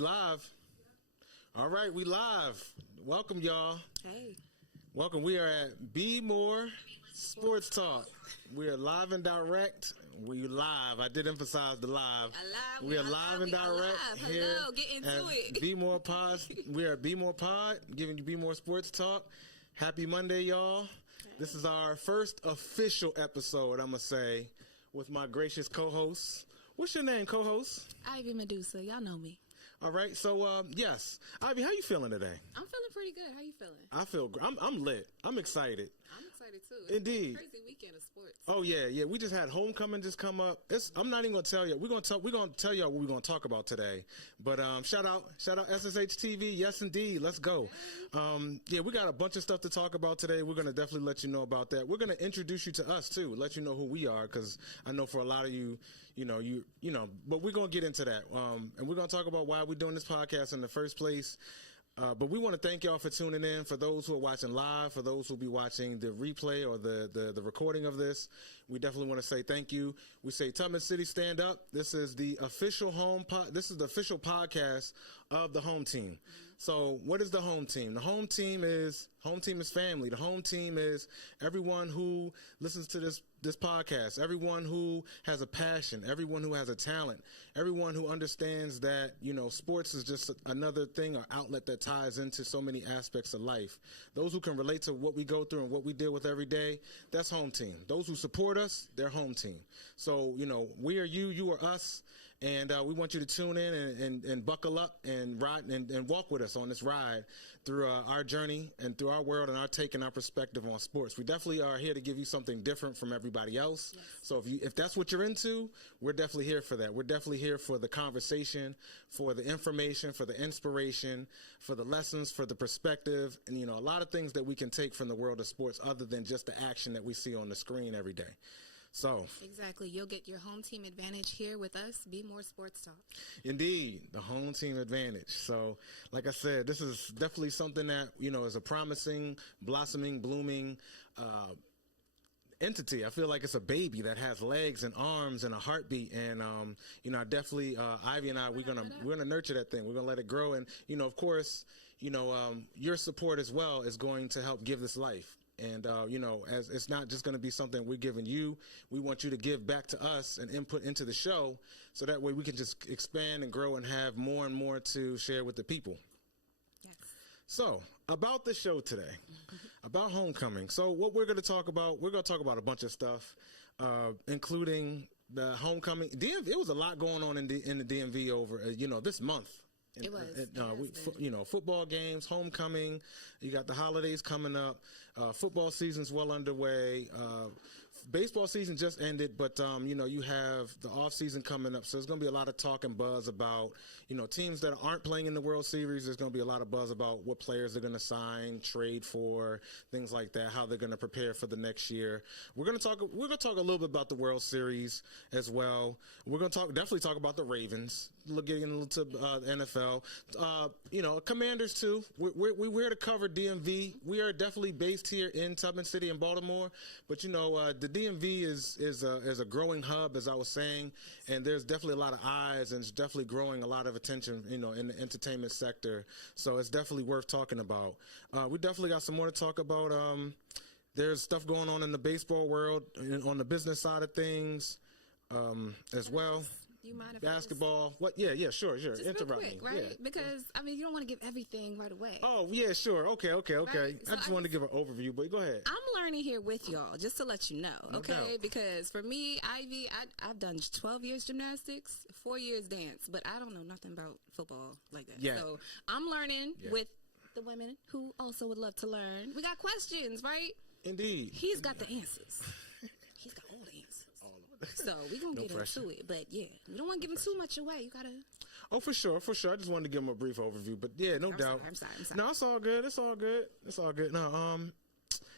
live? All right, we live. Welcome, y'all. Hey. Welcome. We are at Bmore Sports Talk. We are live and direct. We live. I did emphasize the live. We are live and direct. Hello, get into it. Bmore Pod. We are at Bmore Pod, giving you Bmore Sports Talk. Happy Monday, y'all. This is our first official episode, I'm going to say, with my gracious co-host. What's your name, co-host? Ivy Medusa. Y'all know me. All right. So, yes. Ivy, how you feeling today? I'm feeling pretty good. How you feeling? I feel I'm lit. I'm excited. I'm excited too. Indeed. It's a crazy weekend of sports. Oh yeah. We just had homecoming just come up. I'm not even gonna tell you. We're gonna tell y'all what we're gonna talk about today. But shout out SSH TV. Yes, indeed. Let's go. Yeah, we got a bunch of stuff to talk about today. We're gonna definitely let you know about that. We're gonna introduce you to us too. Let you know who we are, because I know for a lot of you, you know. But we're gonna get into that. And we're gonna talk about why we're doing this podcast in the first place. But we want to thank y'all for tuning in. For those who are watching live, for those who will be watching the replay or the recording of this, we definitely want to say thank you. We say Tubman City stand up. This is the official This is the official podcast of the home team. So what is the home team? The home team is family. The home team is everyone who listens to this podcast, everyone who has a passion, everyone who has a talent, everyone who understands that, sports is just another thing or outlet that ties into so many aspects of life. Those who can relate to what we go through and what we deal with every day, that's home team. Those who support us, they're home team. So, we are you are us. And we want you to tune in and buckle up and ride and walk with us on this ride through our journey and through our world and our take and our perspective on sports. We definitely are here to give you something different from everybody else. Yes. So if that's what you're into, we're definitely here for that. We're definitely here for the conversation, for the information, for the inspiration, for the lessons, for the perspective, and a lot of things that we can take from the world of sports other than just the action that we see on the screen every day. So exactly, you'll get your home team advantage here with us. Bmore Sports Talk. Indeed, the home team advantage. So, like I said, this is definitely something that is a promising, blossoming, blooming entity. I feel like it's a baby that has legs and arms and a heartbeat. And I definitely Ivy and I we're gonna nurture that thing. We're gonna let it grow. And of course, your support as well is going to help give this life. And, as it's not just going to be something we're giving you, we want you to give back to us and input into the show so that way we can just expand and grow and have more and more to share with the people. Yes. So about the show today, about homecoming. So what we're going to talk about a bunch of stuff, including the homecoming. DMV, it was a lot going on in the DMV over, this month. It was. Football games, homecoming. You got the holidays coming up. Football season's well underway. Baseball season just ended, but you have the off season coming up. So there's going to be a lot of talk and buzz about teams that aren't playing in the World Series. There's going to be a lot of buzz about what players they're going to sign, trade for, things like that. How they're going to prepare for the next year. We're going to talk a little bit about the World Series as well. We're going to definitely talk about the Ravens. Getting into NFL. Commanders too. We're here to cover DMV. We are definitely based here in Tubman City in Baltimore, but the DMV is a growing hub, as I was saying, and there's definitely a lot of eyes, and it's definitely growing a lot of attention, in the entertainment sector. So it's definitely worth talking about. We definitely got some more to talk about. There's stuff going on in the baseball world, on the business side of things, as well. You mind if basketball? What? Yeah, sure. Just interrupt real quick, me, right? Yeah. Because you don't want to give everything right away. Oh yeah, sure. Okay. Right? So I just wanted to give an overview, but go ahead. I'm learning here with y'all, just to let you know, okay? No doubt. Because for me, Ivy, I've done 12 years gymnastics, 4 years dance, but I don't know nothing about football like that. Yeah. So I'm learning with the women who also would love to learn. We got questions, right? Indeed. He's got the answers. He's got all the answers. So we're going to get into it. But, yeah, we don't want to give him too much away. You got to. Oh, for sure. I just wanted to give him a brief overview. But, yeah, no doubt. I'm sorry. No, it's all good.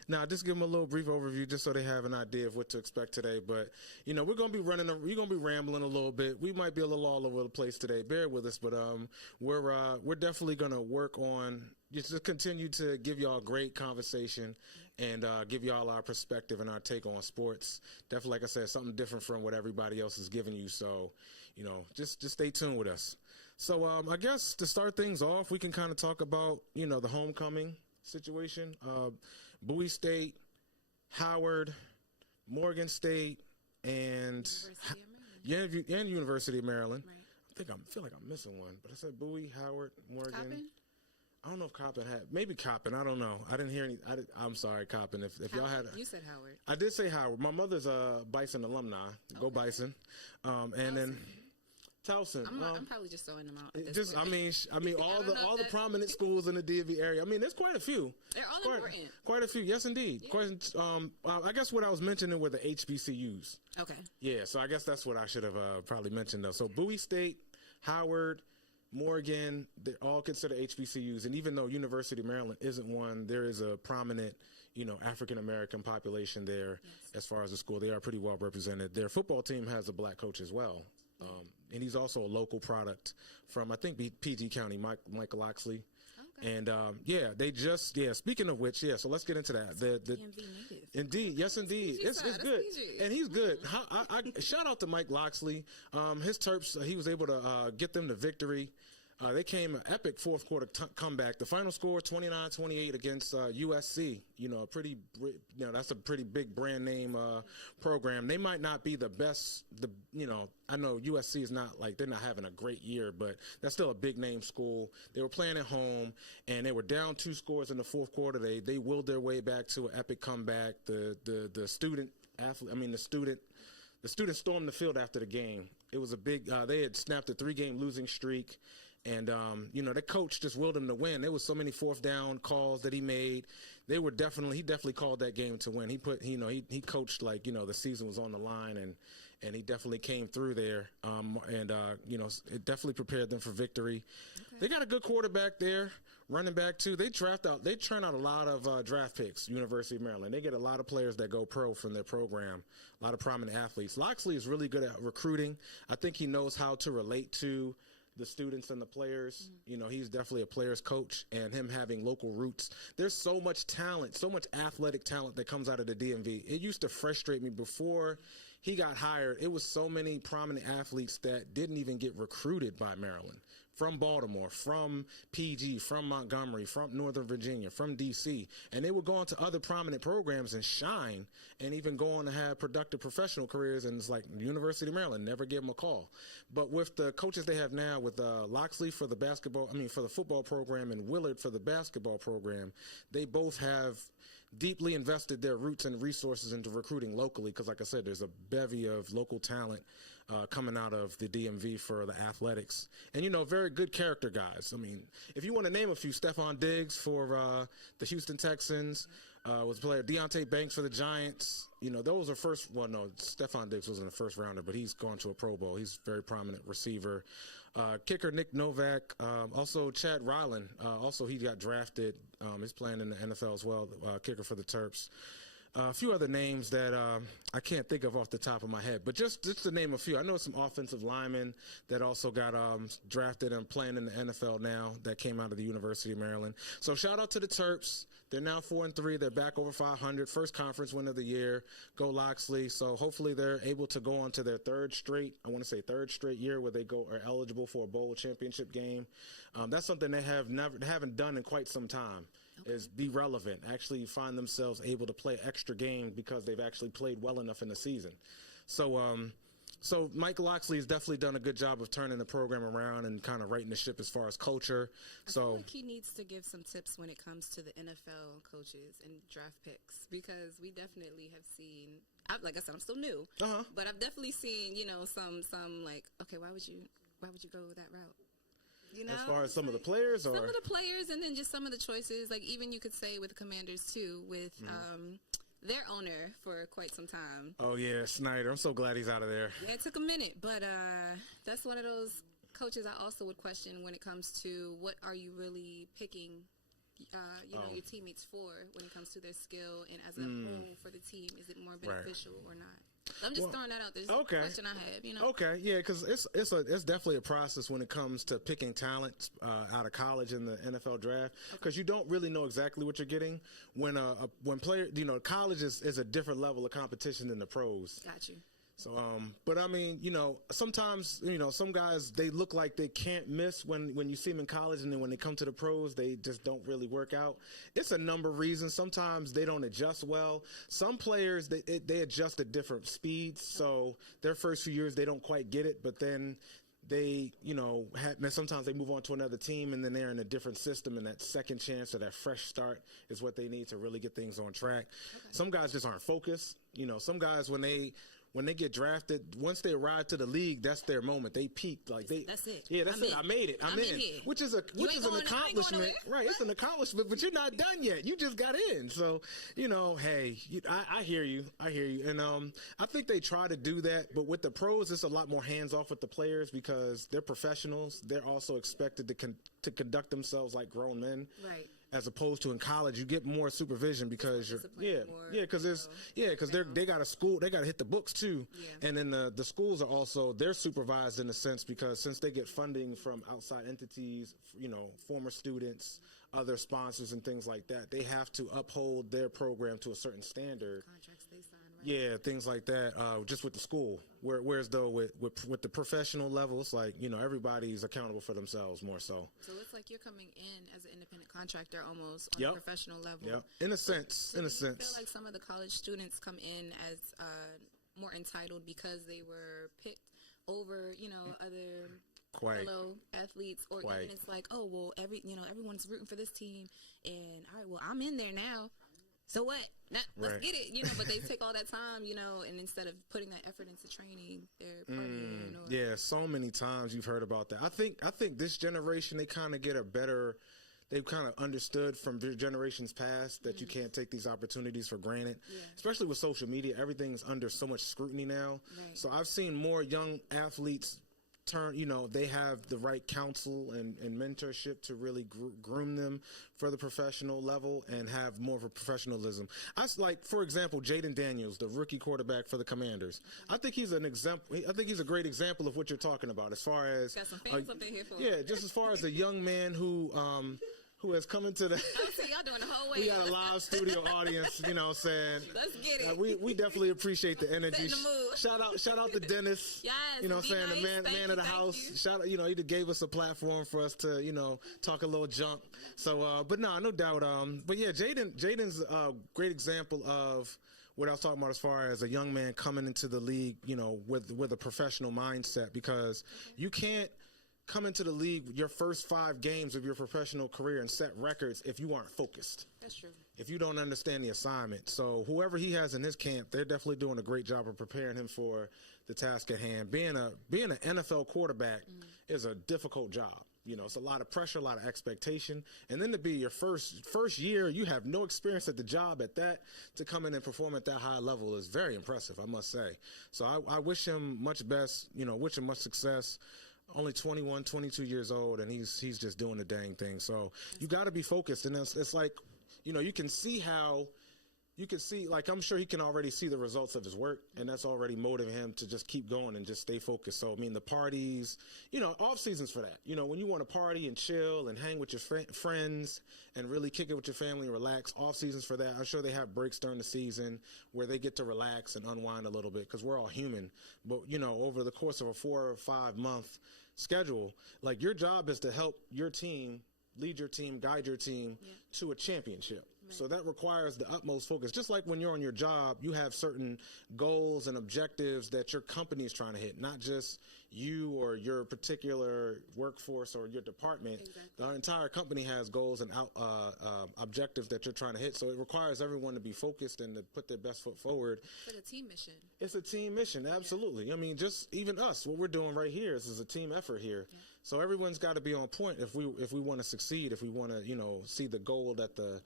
Now, just give them a little brief overview just so they have an idea of what to expect today. But, we're going to be rambling a little bit. We might be a little all over the place today. Bear with us. But we're definitely going to work on just to continue to give y'all a great conversation and give y'all our perspective and our take on sports. Definitely, like I said, something different from what everybody else is giving you. So, just stay tuned with us. So I guess to start things off, we can kind of talk about, the homecoming situation. Bowie State, Howard, Morgan State, and University of Maryland. Right. I feel like I'm missing one, but I said Bowie, Howard, Morgan. Coppin? I don't know if Coppin maybe Coppin. I don't know. I didn't hear any. I'm sorry, Coppin. If y'all had, you said Howard. I did say Howard. My mother's a Bison alumni. Okay. Go Bison. And then Towson. I'm probably just throwing them out. I mean, all the prominent schools in the DMV area. I mean, there's quite a few. They're all important. Quite a few. Yes, indeed. Yeah. I guess what I was mentioning were the HBCUs. Okay. Yeah. So I guess that's what I should have probably mentioned though. So Bowie State, Howard, Morgan, they're all considered HBCUs, and even though University of Maryland isn't one, there is a prominent, African American population there. Yes. As far as the school. They are pretty well represented. Their football team has a black coach as well, and he's also a local product from, I think, PG County, Michael Loxley. Okay. And speaking of which, so let's get into that. The DMV native. Indeed, yes, indeed, it's good, and he's good. I shout out to Mike Loxley. His Terps, he was able to get them to victory. They came an epic fourth quarter comeback. The final score 29-28 against USC. That's a pretty big brand name program. They might not be the best. I know USC is not they're not having a great year, but that's still a big name school. They were playing at home, and they were down 2 scores in the fourth quarter. They willed their way back to an epic comeback. The student stormed the field after the game. It was a big. They had snapped a 3-game losing streak. And, the coach just willed him to win. There was so many fourth down calls that he made. He definitely called that game to win. He he coached the season was on the line, and he definitely came through there. It definitely prepared them for victory. Okay. They got a good quarterback there, running back too. They churn out a lot of draft picks, University of Maryland. They get a lot of players that go pro from their program, a lot of prominent athletes. Loxley is really good at recruiting. I think he knows how to relate to the students and the players. Mm-hmm. He's definitely a player's coach, and him having local roots. There's so much talent, so much athletic talent that comes out of the DMV. It used to frustrate me before he got hired. It was so many prominent athletes that didn't even get recruited by Maryland, from Baltimore, from PG, from Montgomery, from Northern Virginia, from DC. And they would go on to other prominent programs and shine, and even go on to have productive professional careers. And it's like University of Maryland never gave them a call. But with the coaches they have now, with Loxley for the football program, and Willard for the basketball program, they both have deeply invested their roots and resources into recruiting locally, because like I said, there's a bevy of local talent coming out of the DMV for the athletics. And, very good character guys. I mean, if you want to name a few, Stephon Diggs for the Houston Texans, was a player, Deontay Banks for the Giants. Those are Stephon Diggs wasn't a first rounder, but he's gone to a Pro Bowl. He's a very prominent receiver. Kicker Nick Novak, also Chad Ryland. Also, he got drafted. He's playing in the NFL as well, kicker for the Terps. A few other names that I can't think of off the top of my head, but just to name a few. I know some offensive linemen that also got drafted and playing in the NFL now that came out of the University of Maryland. So shout out to the Terps. They're now 4-3. They're back over 500. First conference win of the year. Go Loxley. So hopefully they're able to go on to their third straight year where they are eligible for a bowl championship game. That's something they haven't done in quite some time. Okay. Is be relevant, actually find themselves able to play extra games because they've actually played well enough in the season. So Mike Loxley has definitely done a good job of turning the program around and kind of righting the ship as far as culture. I feel like he needs to give some tips when it comes to the NFL coaches and draft picks, because we definitely have seen, like I said, I'm still new, but I've definitely seen, some like, okay, why would you go that route? As far as some of the players, or some of the players, and then just some of the choices, like even you could say with the Commanders too, with their owner for quite some time. Oh yeah, Snyder. I'm so glad he's out of there. Yeah, it took a minute, but that's one of those coaches I also would question when it comes to what are you really picking, your teammates for when it comes to their skill and as a whole for the team. Is it more beneficial or not? I'm just throwing that out there. It's a question I have, Okay, yeah, because it's definitely a process when it comes to picking talent out of college in the NFL draft, because you don't really know exactly what you're getting when player, college is a different level of competition than the pros. Got you. So, but I mean, sometimes, some guys, they look like they can't miss when you see them in college, and then when they come to the pros, they just don't really work out. It's a number of reasons. Sometimes they don't adjust well. Some players, they adjust at different speeds. So their first few years, they don't quite get it, but then they, sometimes they move on to another team, and then they're in a different system, and that second chance or that fresh start is what they need to really get things on track. Okay. Some guys just aren't focused. Some guys, when they get drafted, once they arrive to the league, that's their moment. They peak, like that's it. Yeah, that's it. I made it. I'm in. Which is an accomplishment, right? It's an accomplishment, but you're not done yet. You just got in. So, hey, I hear you. And I think they try to do that, but with the pros, it's a lot more hands off with the players because they're professionals. They're also expected to conduct themselves like grown men. Right. As opposed to in college, you get more supervision because because they got a school, they got to hit the books too, and then the schools are also they're supervised in a sense because since they get funding from outside entities, former students, other sponsors and things like that, they have to uphold their program to a certain standard. Contracts they sign, right? Yeah, things like that. Just with the school, whereas though with the professional levels, like everybody's accountable for themselves more so. So it's like you're coming in as an independent contractor almost on a professional level. Yeah, in a sense. I feel like some of the college students come in as more entitled because they were picked over, other fellow athletes, or even it's like, oh well, everyone's rooting for this team, and all right, well I'm in there now. So what? Let's get it, but they take all that time, and instead of putting that effort into training, they're partying. Yeah, so many times you've heard about that. I think this generation, they kind of get they've kind of understood from their generations past that you can't take these opportunities for granted, especially with social media. Everything's under so much scrutiny now. Right. So I've seen more young athletes they have the right counsel and mentorship to really groom them for the professional level and have more of a professionalism. For example, Jaden Daniels, the rookie quarterback for the Commanders. I think he's an example. I think he's a great example of what you're talking about as far as got some fans up in here for just as far as a young man who has come into the so y'all doing the whole way. We got a live studio audience, saying let's get it. We definitely appreciate the energy. The mood. Shout out to Dennis. Yes, saying nice. the man of the house. Shout out, he gave us a platform for us to, talk a little junk. So but no doubt. But yeah, Jaden's a great example of what I was talking about as far as a young man coming into the league, with a professional mindset, because you can't come into the league your first 5 games of your professional career and set records if you aren't focused. That's true. If you don't understand the assignment. So whoever he has in his camp, they're definitely doing a great job of preparing him for the task at hand. Being an NFL quarterback is a difficult job. It's a lot of pressure, a lot of expectation. And then to be your first year, you have no experience at the job at that, to come in and perform at that high level is very impressive, I must say. So I wish him much best, wish him much success. Only 21, 22 years old, and he's just doing the dang thing. So you got to be focused, and it's like, you can see like, I'm sure he can already see the results of his work, and that's already motivating him to just keep going and just stay focused. So, I mean, the parties, off seasons for that. When you want to party and chill and hang with your friends and really kick it with your family and relax, off seasons for that. I'm sure they have breaks during the season where they get to relax and unwind a little bit because we're all human. But, over the course of a 4 or 5 month schedule, like, your job is to help your team, lead your team, guide your team to a championship. Right. So that requires the utmost focus. Just like when you're on your job, you have certain goals and objectives that your company is trying to hit, not just you or your particular workforce or your department. Exactly. The entire company has goals and objectives that you're trying to hit. So it requires everyone to be focused and to put their best foot forward. It's like a team mission. It's a team mission, absolutely. Yeah. I mean, just even us, what we're doing right here is a team effort here. Yeah. So everyone's got to be on point if we want to succeed, if we want to, see the gold at the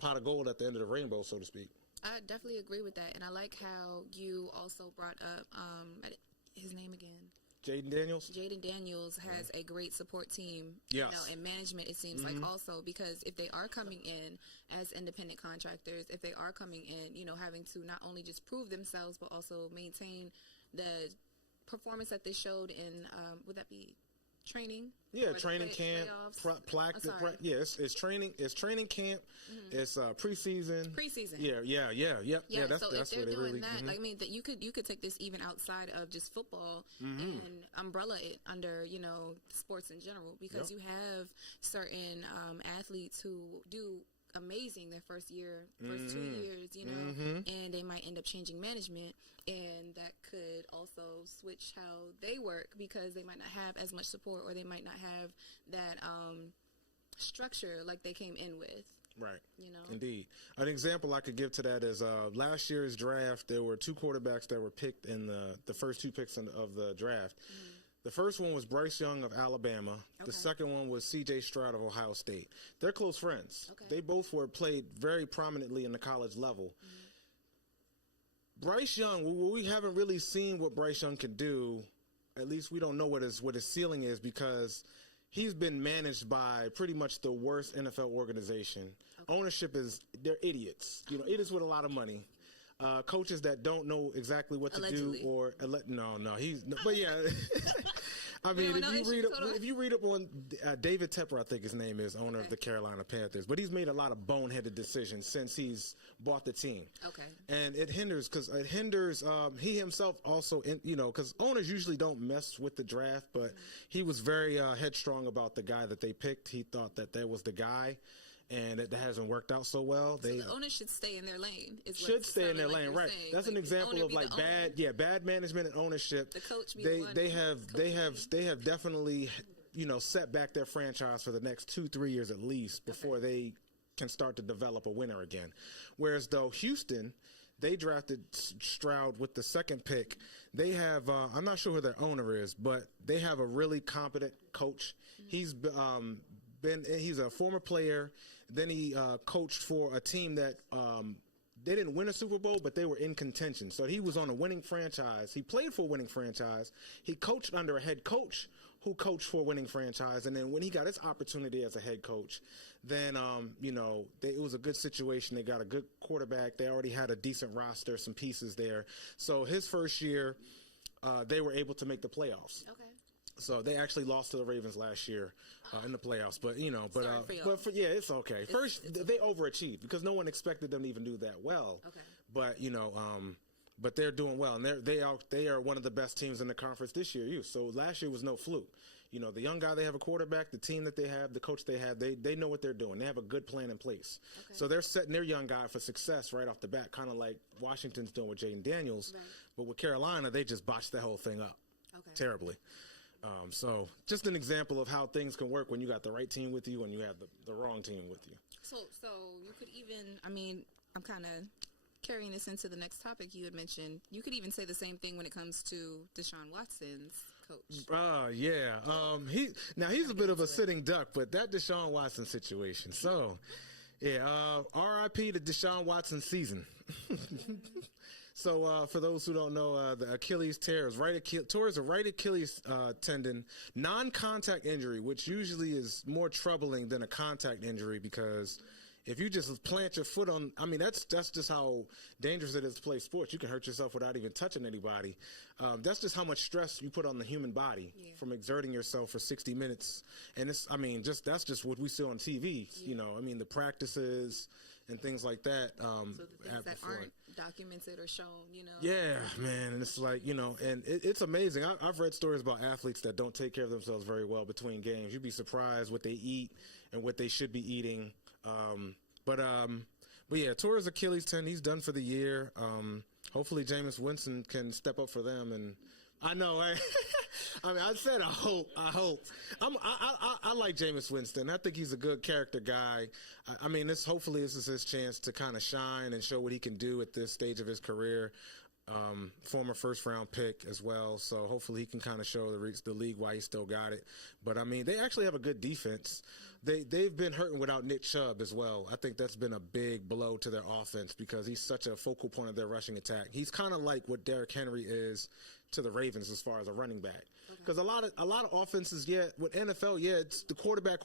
pot of gold at the end of the rainbow, so to speak. I definitely agree with that, and I like how you also brought up his name again. Jaden Daniels. Jaden Daniels has a great support team. Yes. And management, it seems like also, because if they are coming in as independent contractors, if they are coming in, having to not only just prove themselves but also maintain the performance that they showed in would that be training. Yeah, training camp, it's training camp, it's preseason. Yeah. That's So that's if they're what it doing really. that, I mean, that you could take this even outside of just football and umbrella it under sports in general, because you have certain athletes who do amazing their first 2 years, and they might end up changing management, and that could also switch how they work, because they might not have as much support, or they might not have that structure like they came in with. Right. Indeed. An example I could give to that is last year's draft, there were 2 quarterbacks that were picked in the first 2 picks of the draft. The first one was Bryce Young of Alabama. Okay. The second one was C.J. Stroud of Ohio State. They're close friends. Okay. They both were played very prominently in the college level. Bryce Young, we haven't really seen what Bryce Young can do. At least we don't know what his ceiling is, because he's been managed by pretty much the worst NFL organization. Okay. Ownership they're idiots. Idiots with a lot of money. Coaches that don't know exactly what to do, but yeah. I mean, if you read up on David Tepper, I think his name is, owner of the Carolina Panthers, but he's made a lot of boneheaded decisions since he's bought the team. Okay. And it hinders he himself also, because owners usually don't mess with the draft, but he was very headstrong about the guy that they picked. He thought that was the guy. And it hasn't worked out so well. So the owners should stay in their lane. Right? That's an example of bad management and ownership. The coach they have definitely set back their franchise for the next 2-3 years at least before they can start to develop a winner again. Whereas though Houston, they drafted Stroud with the second pick. They have I'm not sure who their owner is, but they have a really competent coach. He's a former player. Then he coached for a team that they didn't win a Super Bowl, but they were in contention. So he was on a winning franchise. He played for a winning franchise. He coached under a head coach who coached for a winning franchise. And then when he got his opportunity as a head coach, then, it was a good situation. They got a good quarterback. They already had a decent roster, some pieces there. So his first year, they were able to make the playoffs. Okay. So they actually lost to the Ravens last year in the playoffs, but it's okay. First, they overachieved because no one expected them to even do that well. Okay. But they're doing well, and they are one of the best teams in the conference this year. So last year was no fluke. The young guy they have a quarterback, the team that they have, the coach they have, they know what they're doing. They have a good plan in place. Okay. So they're setting their young guy for success right off the bat, kind of like Washington's doing with Jaden Daniels. Right. But with Carolina, they just botched that whole thing up terribly. So just an example of how things can work when you got the right team with you and you have the wrong team with you. So you could even, I'm kind of carrying this into the next topic you had mentioned. You could even say the same thing when it comes to Deshaun Watson's coach. Yeah. He's a bit of a sitting duck, but that Deshaun Watson situation. So, yeah, RIP to Deshaun Watson season. So, for those who don't know, the Achilles tear is towards the right Achilles tendon, non-contact injury, which usually is more troubling than a contact injury because if you just plant your foot on, that's just how dangerous it is to play sports. You can hurt yourself without even touching anybody. That's just how much stress you put on the human body from exerting yourself for 60 minutes. And that's just what we see on TV. Yeah. The practices and things like that. So the things that aren't documented or shown, Yeah, man. And it's like, and it's amazing. I've read stories about athletes that don't take care of themselves very well between games. You'd be surprised what they eat and what they should be eating. But yeah, tore his Achilles tendon. He's done for the year. Hopefully Jameis Winston can step up for them. And I know, I said I hope. I like Jameis Winston. I think he's a good character guy. Hopefully this is his chance to kind of shine and show what he can do at this stage of his career. Former first-round pick as well, so hopefully he can kind of show the league why he still got it. But they actually have a good defense. They've been hurting without Nick Chubb as well. I think that's been a big blow to their offense because he's such a focal point of their rushing attack. He's kind of like what Derrick Henry is to the Ravens as far as a running back. Because a lot of offenses, with NFL, it's the quarterback,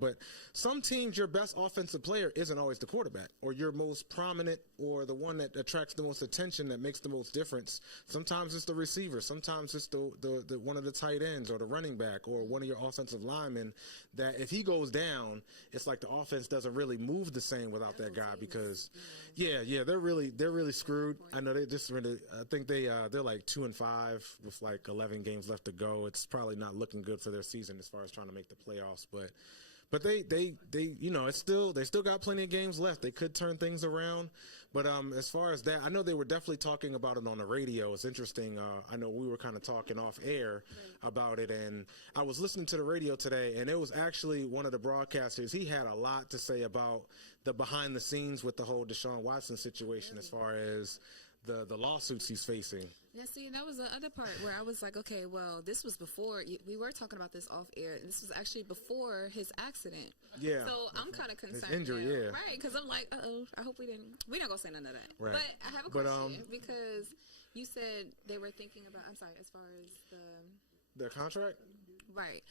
but some teams, your best offensive player isn't always the quarterback, or your most prominent, or the one that attracts the most attention, that makes the most difference. Sometimes it's the receiver, sometimes it's the one of the tight ends, or the running back, or one of your offensive linemen. That if he goes down, it's like the offense doesn't really move the same without that guy. Because, they're really screwed. I know they just really. I think they're like 2-5 with like 11 games left to go. It's probably not looking good for their season as far as trying to make the playoffs, but they they still got plenty of games left. They could turn things around. But as far as that, I know they were definitely talking about it on the radio. It's interesting. I know we were kind of talking off air about it, and I was listening to the radio today, and it was actually one of the broadcasters. He had a lot to say about the behind the scenes with the whole Deshaun Watson situation, as far as the lawsuits he's facing. Yeah, see, that was the other part where I was like, okay, well, this was before, we were talking about this off air, and this was actually before his accident. Yeah. So I'm kind of concerned. His injury, now, right? Because I'm like, I hope we're not going to say none of that. Right. But I have a question, because you said they were thinking about, I'm sorry, as far as the contract? Right.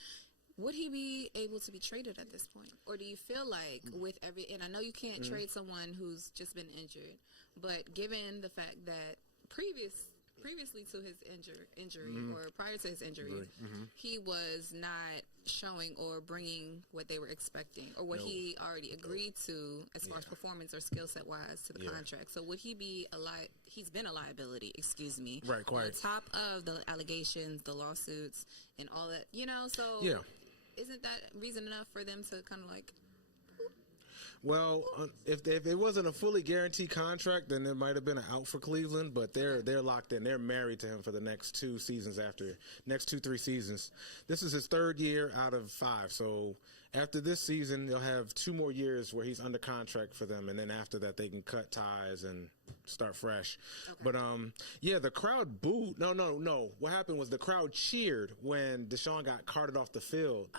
Would he be able to be traded at this point? Or do you feel like with and I know you can't trade someone who's just been injured, but given the fact that previously to his injury or prior to his injury, he was not showing or bringing what they were expecting or what he already agreed to as far as performance or skill set wise to the contract. So would he be he's been a liability, excuse me. Right, quite. On top of the allegations, the lawsuits, and all that, so isn't that reason enough for them to kind of like... Well, if it wasn't a fully guaranteed contract, then there might have been an out for Cleveland. But they're locked in. They're married to him for the next 2 seasons. Next 2-3 seasons. This is his 3rd year out of 5. So after this season, they'll have 2 more years where he's under contract for them, and then after that, they can cut ties and start fresh. Okay. But the crowd booed. No. What happened was the crowd cheered when Deshaun got carted off the field.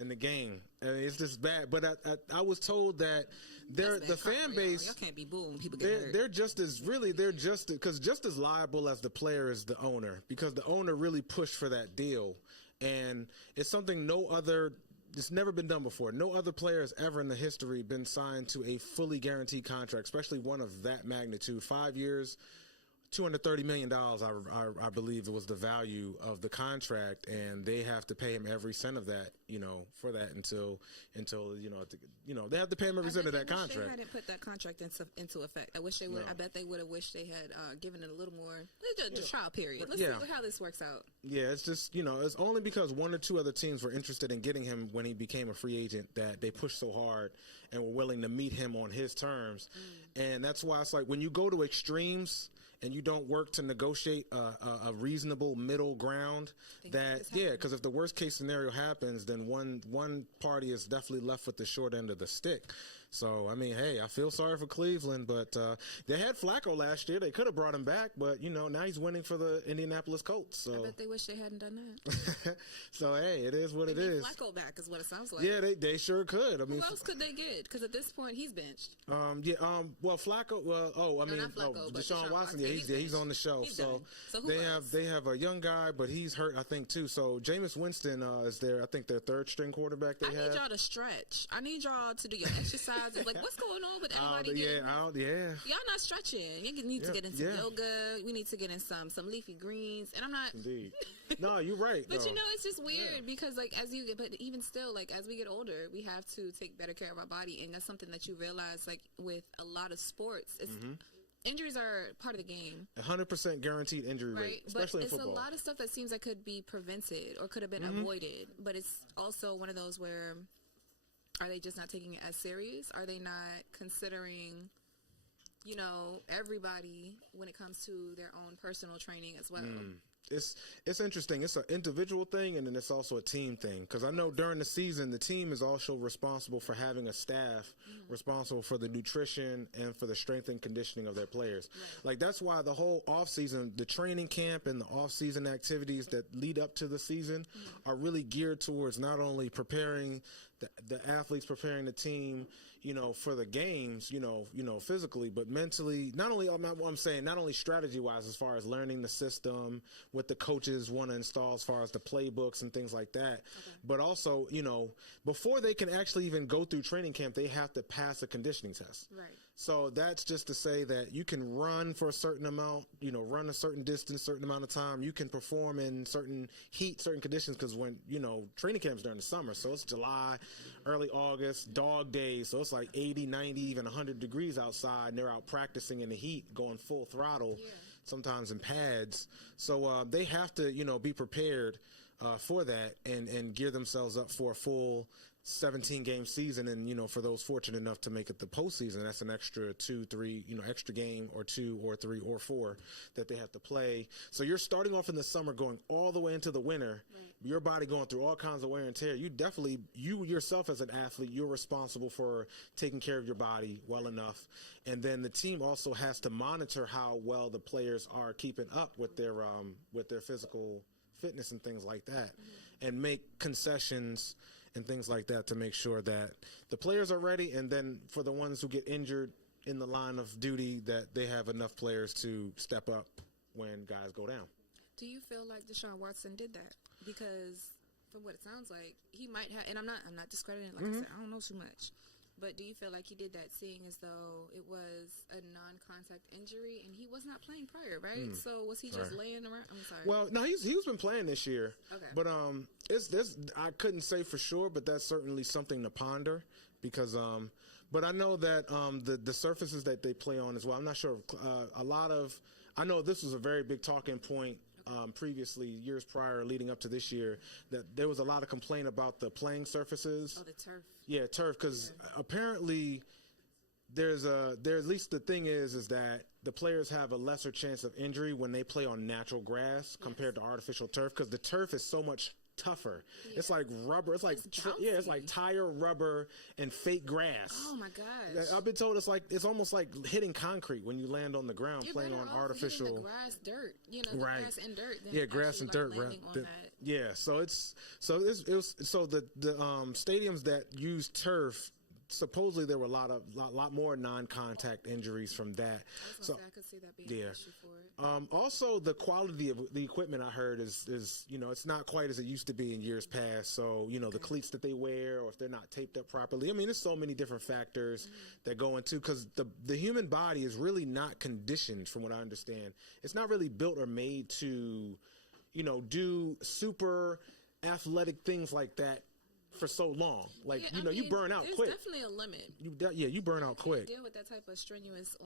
In the game. I mean, it's just bad. But I was told that the fan base... Y'all can't be booing. People get hurt. They're just as liable as the player is the owner, because the owner really pushed for that deal. And it's something it's never been done before. No other player has ever in the history been signed to a fully guaranteed contract, especially one of that magnitude. 5 years, $230 million, I believe it was the value of the contract, and they have to pay him every cent of that, for that until they have to pay him every cent of that contract. They hadn't put that contract into effect. I wish they would. No. I bet they would have wished they had given it a little more the trial period. Let's see how this works out. Yeah, it's just it's only because 1 or 2 other teams were interested in getting him when he became a free agent that they pushed so hard and were willing to meet him on his terms, and that's why it's like when you go to extremes and you don't work to negotiate a reasonable middle ground, because if the worst case scenario happens, then one party is definitely left with the short end of the stick. So, I mean, hey, I feel sorry for Cleveland, but they had F.L.O last year. They could have brought him back, but, now he's winning for the Indianapolis Colts. So. I bet they wish they hadn't done that. So, hey, it is what it is. F.L.O back is what it sounds like. Yeah, they sure could. I mean, who else could they get? Because at this point, he's benched. Well, F.L.O, Deshaun Watson, he's on the show. So they have a young guy, but he's hurt, I think, too. So Jameis Winston is I think their 3rd string quarterback they have. I need y'all to stretch. I need y'all to do your exercise. Like, what's going on with everybody? Y'all not stretching. You need to get into yoga. We need to get in some leafy greens. And I'm not. Indeed. No, you're right. But it's just weird because but even still, as we get older, we have to take better care of our body, and that's something that you realize, with a lot of sports, injuries are part of the game. 100% guaranteed injury rate, especially in football. It's a lot of stuff that seems like could be prevented or could have been avoided, but it's also one of those where. Are they just not taking it as serious? Are they not considering, everybody when it comes to their own personal training as well? It's interesting. It's an individual thing, and then it's also a team thing. Because I know during the season, the team is also responsible for having a staff responsible for the nutrition and for the strength and conditioning of their players. Right. That's why the whole offseason, the training camp and the offseason activities that lead up to the season are really geared towards not only preparing the athletes, preparing the team, for the games, physically, but mentally, not only strategy wise, as far as learning the system, what the coaches want to install as far as the playbooks and things like that. But also, before they can actually even go through training camp, they have to pass a conditioning test. Right. So that's just to say that you can run for a certain amount, run a certain distance, certain amount of time. You can perform in certain heat, certain conditions, because when, training camp's during the summer. So it's July, early August, dog days. So it's like 80, 90, even 100 degrees outside. And they're out practicing in the heat, going full throttle, sometimes in pads. So they have to, be prepared for that and gear themselves up for a full 17-game season. And, for those fortunate enough to make it the postseason, that's an extra 2, 3, extra game or 2 or 3 or 4 that they have to play. So you're starting off in the summer, going all the way into the winter, your body going through all kinds of wear and tear. You yourself as an athlete, you're responsible for taking care of your body well enough. And then the team also has to monitor how well the players are keeping up with their physical fitness and things like that, and make concessions and things like that to make sure that the players are ready, and then for the ones who get injured in the line of duty, that they have enough players to step up when guys go down. Do you feel like Deshaun Watson did that? Because from what it sounds like, he might have, and I'm not discrediting it, like I said, I don't know too much. But do you feel like he did that seeing as though it was a non-contact injury and he was not playing prior, right? So was he just laying around? I'm sorry. Well, no, he's been playing this year. Okay. But it's this, I couldn't say for sure, but that's certainly something to ponder, because but I know that the surfaces that they play on as well. I'm not sure. I know this was a very big talking point previously, years prior, leading up to this year, that there was a lot of complaint about the playing surfaces. Oh, the turf. Yeah, turf, because apparently there's at least the thing is that the players have a lesser chance of injury when they play on natural grass compared to artificial turf, because the turf is so much tougher. It's like rubber. It's like it's like tire rubber and fake grass. Oh my gosh! I've been told it's almost like hitting concrete when you land on the ground. You're playing on artificial the grass, dirt. Grass and dirt. Grass and dirt. Yeah, so the stadiums that use turf, supposedly there were a lot more non-contact injuries from that. So I could see that being an issue for it. Also, the quality of the equipment, I heard, is it's not quite as it used to be in years past. So the cleats that they wear, or if they're not taped up properly. I mean, there's so many different factors that go into, because the human body is really not conditioned, from what I understand. It's not really built or made to do super athletic things like that for so long. Like, you burn out quick. There's definitely a limit. You burn out quick. Deal with that type of strenuous,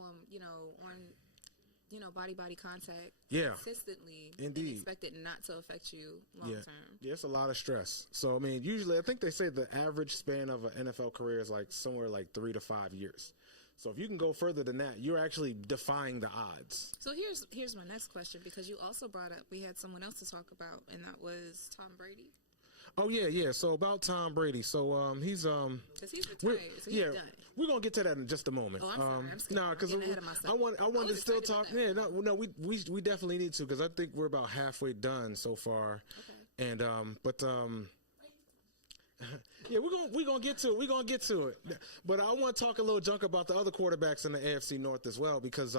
body contact consistently. Indeed. And expect it not to affect you long term. Yeah, it's a lot of stress. So, I mean, usually I think they say the average span of an NFL career is like somewhere like 3 to 5 years. So if you can go further than that, you're actually defying the odds. So here's my next question, because you also brought up, we had someone else to talk about, and that was Tom Brady. Oh yeah. So about Tom Brady. So because he's retired, so he's done. We're gonna get to that in just a moment. Oh, I'm sorry. I'm No, because I want to still talk. Yeah, no, we definitely need to, because I think we're about halfway done so far. Okay. And yeah, we're gonna get to it. We're gonna get to it. But I want to talk a little junk about the other quarterbacks in the AFC North as well, because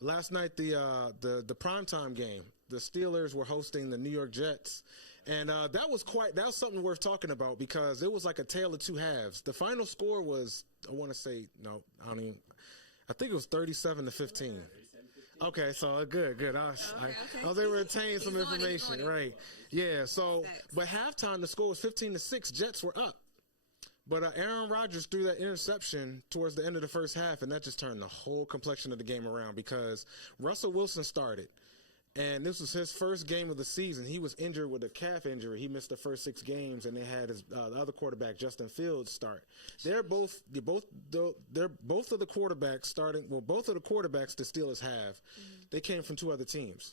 last night the primetime game, the Steelers were hosting the New York Jets. And that was something worth talking about, because it was like a tale of two halves. The final score was, I think it was 37-15. Okay, so good. I was able to retain some information, right? Yeah. So, but halftime the score was 15-6. Jets were up, but Aaron Rodgers threw that interception towards the end of the first half, and that just turned the whole complexion of the game around, because Russell Wilson started. And this was his first game of the season. He was injured with a calf injury. He missed the first 6 games, and they had his the other quarterback, Justin Fields, start. Both of the quarterbacks starting. Well, both of the quarterbacks the Steelers have, they came from 2 other teams,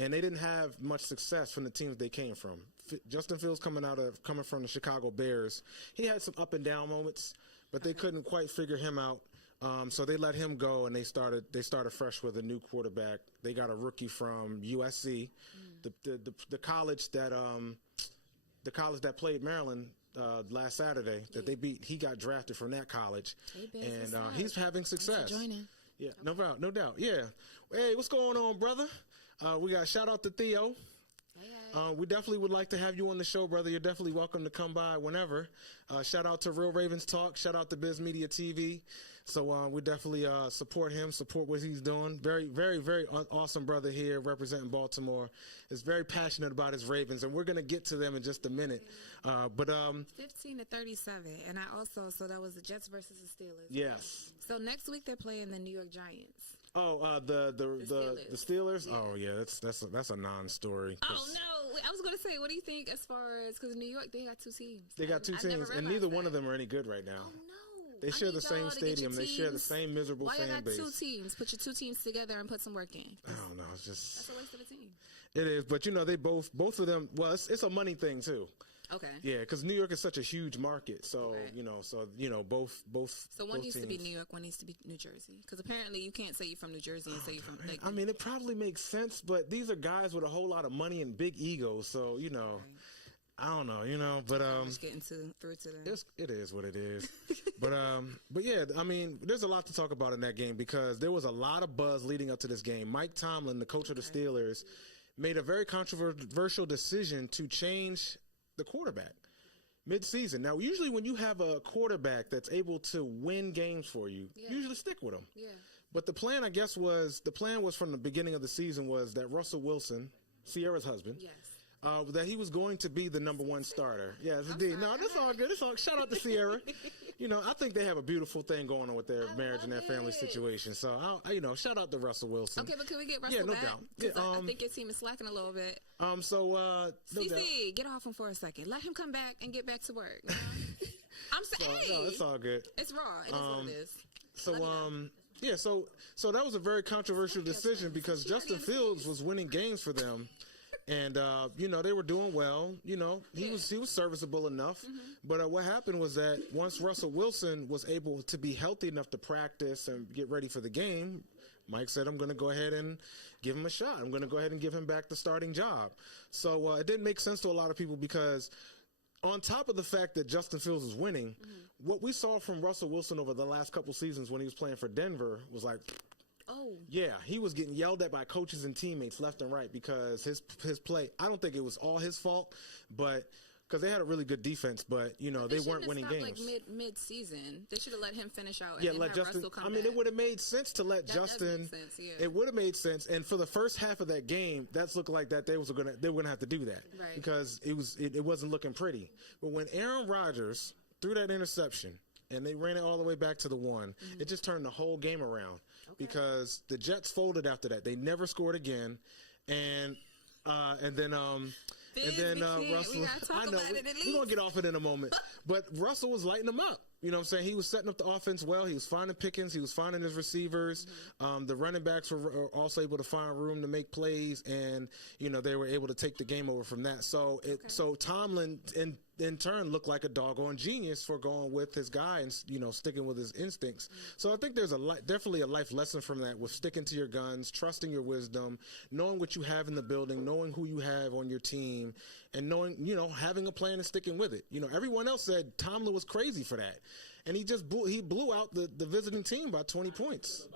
and they didn't have much success from the teams they came from. Justin Fields coming from the Chicago Bears, he had some up and down moments, but they couldn't quite figure him out. So they let him go, and they started fresh with a new quarterback. They got a rookie from USC, the college that played Maryland last Saturday that they beat. He got drafted from that college, and he's having success. Yeah, okay. No doubt. Yeah. Hey, what's going on, brother? We got a shout out to Theo. We definitely would like to have you on the show, brother. You're definitely welcome to come by whenever. Shout out to Real Ravens Talk. Shout out to Biz Media TV. So we definitely support him, support what he's doing. Very, very, very awesome brother here representing Baltimore. Is very passionate about his Ravens, and we're going to get to them in just a minute. 15-37, and so that was the Jets versus the Steelers. Yes. So next week they're playing the New York Giants. Oh, the Steelers. Yeah. Oh yeah, that's a non-story. Oh no, I was going to say, what do you think as far as, because New York, they got two teams. They got two teams, and neither one of them are any good right now. Oh no, they share the same stadium. They share the same miserable fan base. Why you got two teams? Put your two teams together and put some work in. I don't know. It's just that's a waste of a team. It is, but they both of them. Well, it's a money thing too. Okay. Yeah, because New York is such a huge market, so right. Both. So one needs to be New York, one needs to be New Jersey. Because apparently you can't say you're from New Jersey and say you're from. I mean, it probably makes sense, but these are guys with a whole lot of money and big egos, so right. I don't know, but getting through to them. It is what it is. but yeah, I mean, there's a lot to talk about in that game because there was a lot of buzz leading up to this game. Mike Tomlin, the coach of the Steelers, made a very controversial decision to change the quarterback mid-season. Now, usually when you have a quarterback that's able to win games for you, you usually stick with him. Yeah. But the plan, I guess, was from the beginning of the season was that Russell Wilson, Sierra's husband, that he was going to be the number one starter. Yes, indeed. No, that's all good. Shout out to Sierra. I think they have a beautiful thing going on with their marriage and their family situation. So, shout out to Russell Wilson. Okay, but can we get Russell back? Doubt. Yeah, I think your team is slacking a little bit. CC, get off him for a second. Let him come back and get back to work. I'm saying, no, it's all good. It's raw. It is what it is. So that was a very controversial decision because Justin Fields was winning games for them. And, they were doing well. He was serviceable enough. Mm-hmm. But what happened was that once Russell Wilson was able to be healthy enough to practice and get ready for the game, Mike said, I'm going to go ahead and give him a shot. I'm going to go ahead and give him back the starting job. So it didn't make sense to a lot of people because on top of the fact that Justin Fields was winning, what we saw from Russell Wilson over the last couple seasons when he was playing for Denver was like, yeah, he was getting yelled at by coaches and teammates left and right because his play. I don't think it was all his fault, but because they had a really good defense, but they weren't winning games. Like mid-season, they should have let him finish out. Yeah, and let Justin. Russell come I mean, back. it would have made sense to let Justin. Does make sense, yeah. It would have made sense, and for the first half of that game, that's looked like that they were gonna have to do that because it wasn't looking pretty. But when Aaron Rodgers threw that interception and they ran it all the way back to the one, it just turned the whole game around. Because the Jets folded after that, they never scored again, and then Russell. I know we're gonna get off it in a moment, but Russell was lighting them up. You know what I'm saying? He was setting up the offense well. He was finding Pickens. He was finding his receivers. The running backs were also able to find room to make plays, and they were able to take the game over from that. So so Tomlin in turn looked like a doggone genius for going with his guy and sticking with his instincts. So I think there's definitely a life lesson from that with sticking to your guns, trusting your wisdom, knowing what you have in the building, knowing who you have on your team, and knowing having a plan and sticking with it. Everyone else said Tomlin was crazy for that, and he just blew out the visiting team by 20 points.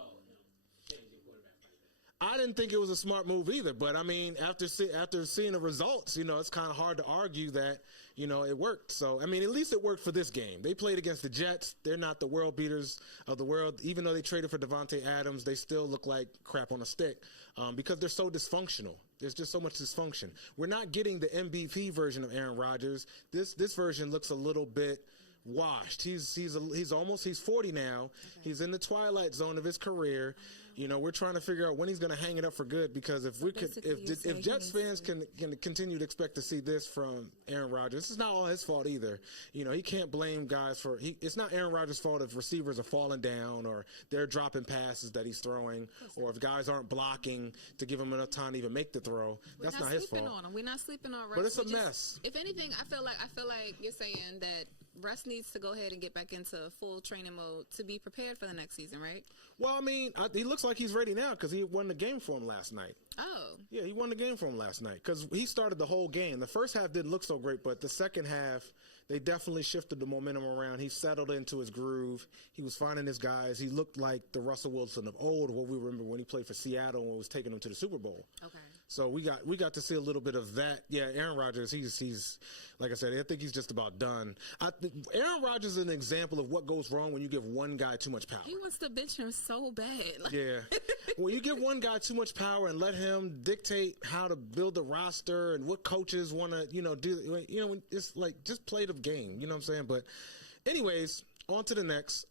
I didn't think it was a smart move either, but I mean, after seeing the results, it's kind of hard to argue that it worked. So I mean, at least it worked for this game. They played against the Jets. They're not the world beaters of the world. Even though they traded for Devontae Adams, they still look like crap on a stick because they're so dysfunctional. There's just so much dysfunction. We're not getting the MVP version of Aaron Rodgers. This version looks a little bit washed. He's 40 now. Okay. He's in the twilight zone of his career. We're trying to figure out when he's going to hang it up for good because if Jets fans can continue to expect to see this from Aaron Rodgers, it's not all his fault either. He can't blame guys it's not Aaron Rodgers' fault if receivers are falling down or they're dropping passes that he's throwing or if guys aren't blocking to give him enough time to even make the throw. That's not his fault. We're not sleeping on Russ. But it's a mess. If anything, I feel like you're saying that Russ needs to go ahead and get back into full training mode to be prepared for the next season, right? Well, I mean, he looks like he's ready now because he won the game for him last night. Oh. Yeah, he won the game for him last night because he started the whole game. The first half didn't look so great, but the second half, they definitely shifted the momentum around. He settled into his groove. He was finding his guys. He looked like the Russell Wilson of old, what we remember when he played for Seattle and was taking them to the Super Bowl. Okay. So we got to see a little bit of that. Yeah, Aaron Rodgers, he's like I said, I think he's just about done. Aaron Rodgers is an example of what goes wrong when you give one guy too much power. He wants to bench him so bad. Yeah. When you give one guy too much power and let him dictate how to build the roster and what coaches want to, do, it's like just play the game, you know what I'm saying? But anyways, on to the next.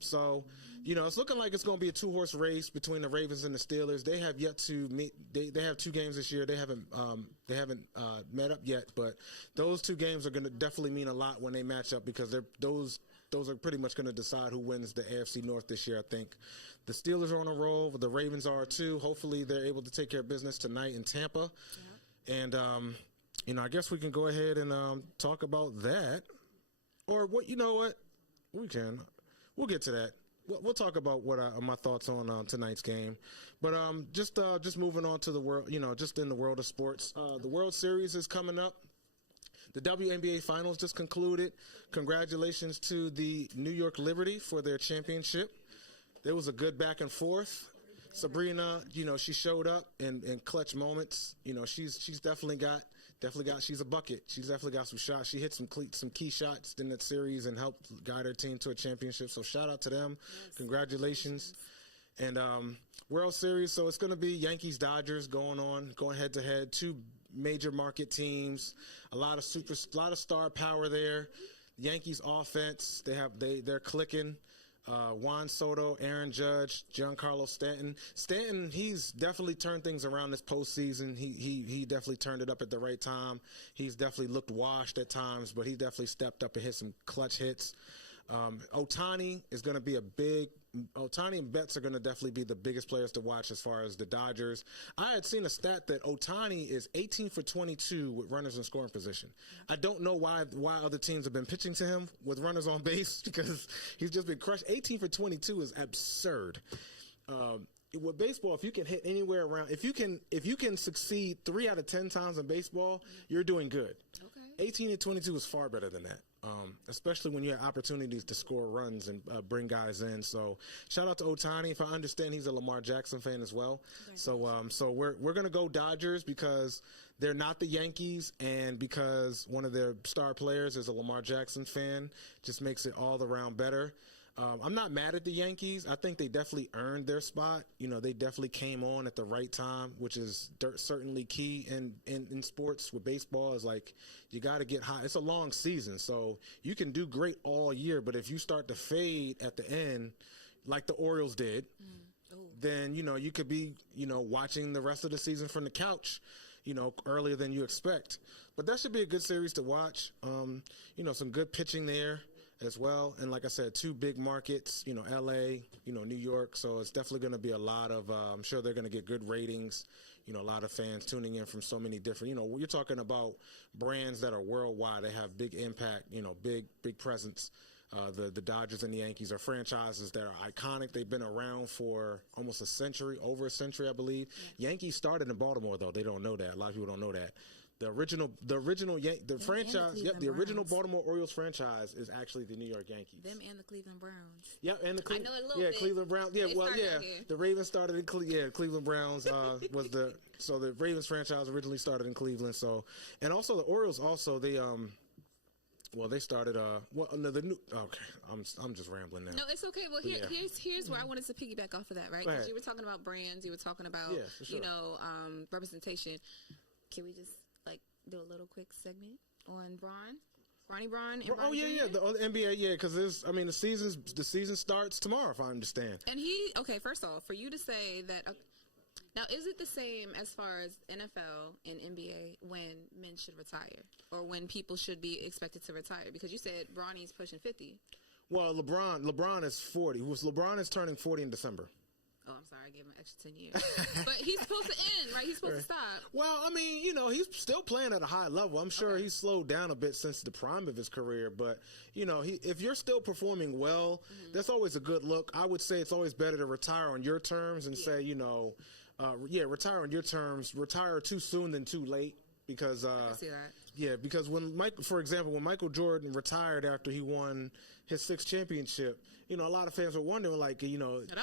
So, it's looking like it's going to be a 2-horse race between the Ravens and the Steelers. They have yet to meet. They have 2 games this year. They haven't met up yet, but those 2 games are going to definitely mean a lot when they match up because those are pretty much going to decide who wins the AFC North this year. I think the Steelers are on a roll. The Ravens are too. Hopefully, they're able to take care of business tonight in Tampa. Yeah. And I guess we can go ahead and talk about that. Or what? You know what? We can. We'll get to that. We'll talk about what my thoughts on tonight's game, but just moving on to the world, just in the world of sports, the World Series is coming up. The WNBA Finals just concluded. Congratulations to the New York Liberty for their championship. There was a good back and forth. Sabrina, she showed up in clutch moments. She's definitely got. She's a bucket. She's definitely got some shots. She hit some key shots in that series and helped guide her team to a championship. So shout out to them. Yes. Congratulations. And World Series. So it's going to be Yankees Dodgers going head to head. 2 major market teams. A lot of star power there. Yankees offense. They're clicking. Juan Soto, Aaron Judge, Giancarlo Stanton. Stanton, he's definitely turned things around this postseason. He definitely turned it up at the right time. He's definitely looked washed at times, but he definitely stepped up and hit some clutch hits. Ohtani is going to be Ohtani and Betts are going to definitely be the biggest players to watch as far as the Dodgers. I had seen a stat that Ohtani is 18 for 22 with runners in scoring position. I don't know why other teams have been pitching to him with runners on base because he's just been crushed. 18 for 22 is absurd. With baseball, if you can hit anywhere around, if you can succeed 3 out of 10 times in baseball, you're doing good. Okay. 18 and 22 is far better than that. Especially when you have opportunities to score runs and bring guys in. So shout out to Ohtani. If I understand, he's a Lamar Jackson fan as well. So we're going to go Dodgers because they're not the Yankees and because one of their star players is a Lamar Jackson fan. Just makes it all around better. I'm not mad at the Yankees. I think they definitely earned their spot. They definitely came on at the right time, which is certainly key in sports. With baseball, is like you got to get hot. It's a long season, so you can do great all year, but if you start to fade at the end, like the Orioles did, then you could be watching the rest of the season from the couch, earlier than you expect. But that should be a good series to watch. Some good pitching there as well. And like I said, 2 big markets, LA, New York. So it's definitely going to be a lot of, I'm sure they're going to get good ratings, a lot of fans tuning in from so many different, you're talking about brands that are worldwide. They have big impact, big presence. The Dodgers and the Yankees are franchises that are iconic. They've been around for almost over a century, I believe. Yeah. Yankees started in Baltimore, though. They don't know that. A lot of people don't know that. The original franchise, the original Baltimore Orioles franchise is actually the New York Yankees. Them and the Cleveland Browns. Yeah, and the I know a little bit. Cleveland Browns. Yeah, the Ravens started in Cleveland Browns was the Ravens franchise originally started in Cleveland. So, and also the Orioles they started. I'm just rambling now. No, it's okay. Well, here's where I wanted to piggyback off of that, right? Because you were talking about brands, you were talking about representation. Can we just do a little quick segment on Ronnie Braun? And oh yeah, the NBA, because the season starts tomorrow, if I understand. And first off, for you to say that. Now, is it the same as far as NFL and NBA when men should retire or when people should be expected to retire? Because you said Bronny's pushing 50. Well, LeBron is 40. LeBron is turning 40 in December. Oh, I'm sorry. I gave him an extra 10 years. But he's supposed to end, right? He's supposed to stop. Well, he's still playing at a high level. I'm sure he's slowed down a bit since the prime of his career. But, if you're still performing well, that's always a good look. I would say it's always better to retire on your terms and say, retire on your terms. Retire too soon than too late. because I see that. yeah, because for example, when Michael Jordan retired after he won his 6th championship, a lot of fans were wondering, like, that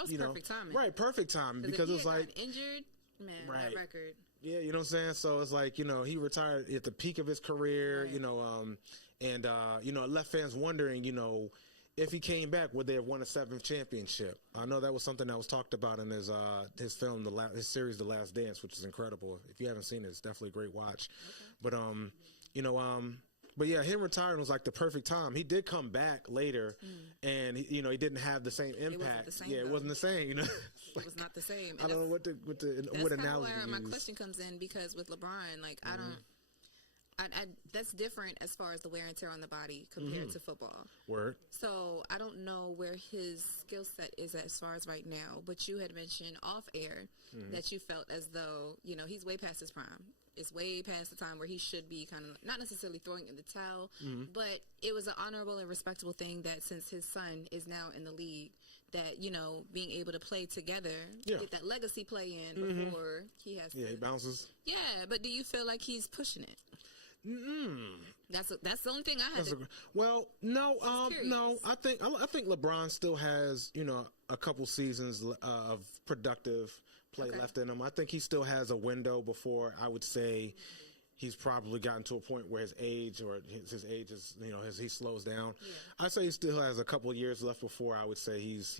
was perfect timing, right? Perfect timing, because it was like injured, man, right. That record. Yeah, you know what I'm saying? So it's like, he retired at the peak of his career, right. And it left fans wondering, if he came back, would they have won a 7th championship? I know that was something that was talked about in his film, his series, The Last Dance, which is incredible. If you haven't seen it, it's definitely a great watch. Okay. But yeah, him retiring was like the perfect time. He did come back later, and he didn't have the same impact. It wasn't the same, it wasn't the same. It was not the same. I don't know what analogy. That's where my question comes in, because with LeBron, like that's different as far as the wear and tear on the body compared to football. Word. So I don't know where his skill set is as far as right now, but you had mentioned off air that you felt as though, he's way past his prime. It's way past the time where he should be kind of not necessarily throwing in the towel, but it was an honorable and respectable thing that since his son is now in the league, that, being able to play together, get that legacy play in before he has to. Yeah, he bounces. Yeah, but do you feel like he's pushing it? That's the only thing I had. No. I think LeBron still has a couple seasons of productive play left in him. I think he still has a window before I would say he's probably gotten to a point where his age is, as he slows down. Yeah. I say he still has a couple of years left before I would say he's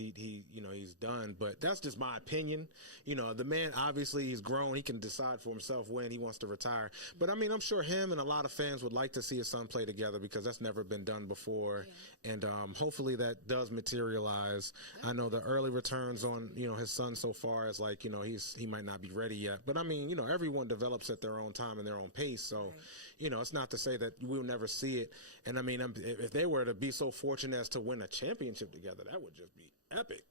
done. But that's just my opinion. The man, obviously he's grown. He can decide for himself when he wants to retire. But I mean, I'm sure him and a lot of fans would like to see his son play together, because that's never been done before. Yeah. And hopefully that does materialize. I know the early returns on, his son so far is like, he might not be ready yet. But I mean, everyone develops at their own time and their own pace. So, it's not to say that we'll never see it. And I mean, if they were to be so fortunate as to win a championship together, that would just be epic,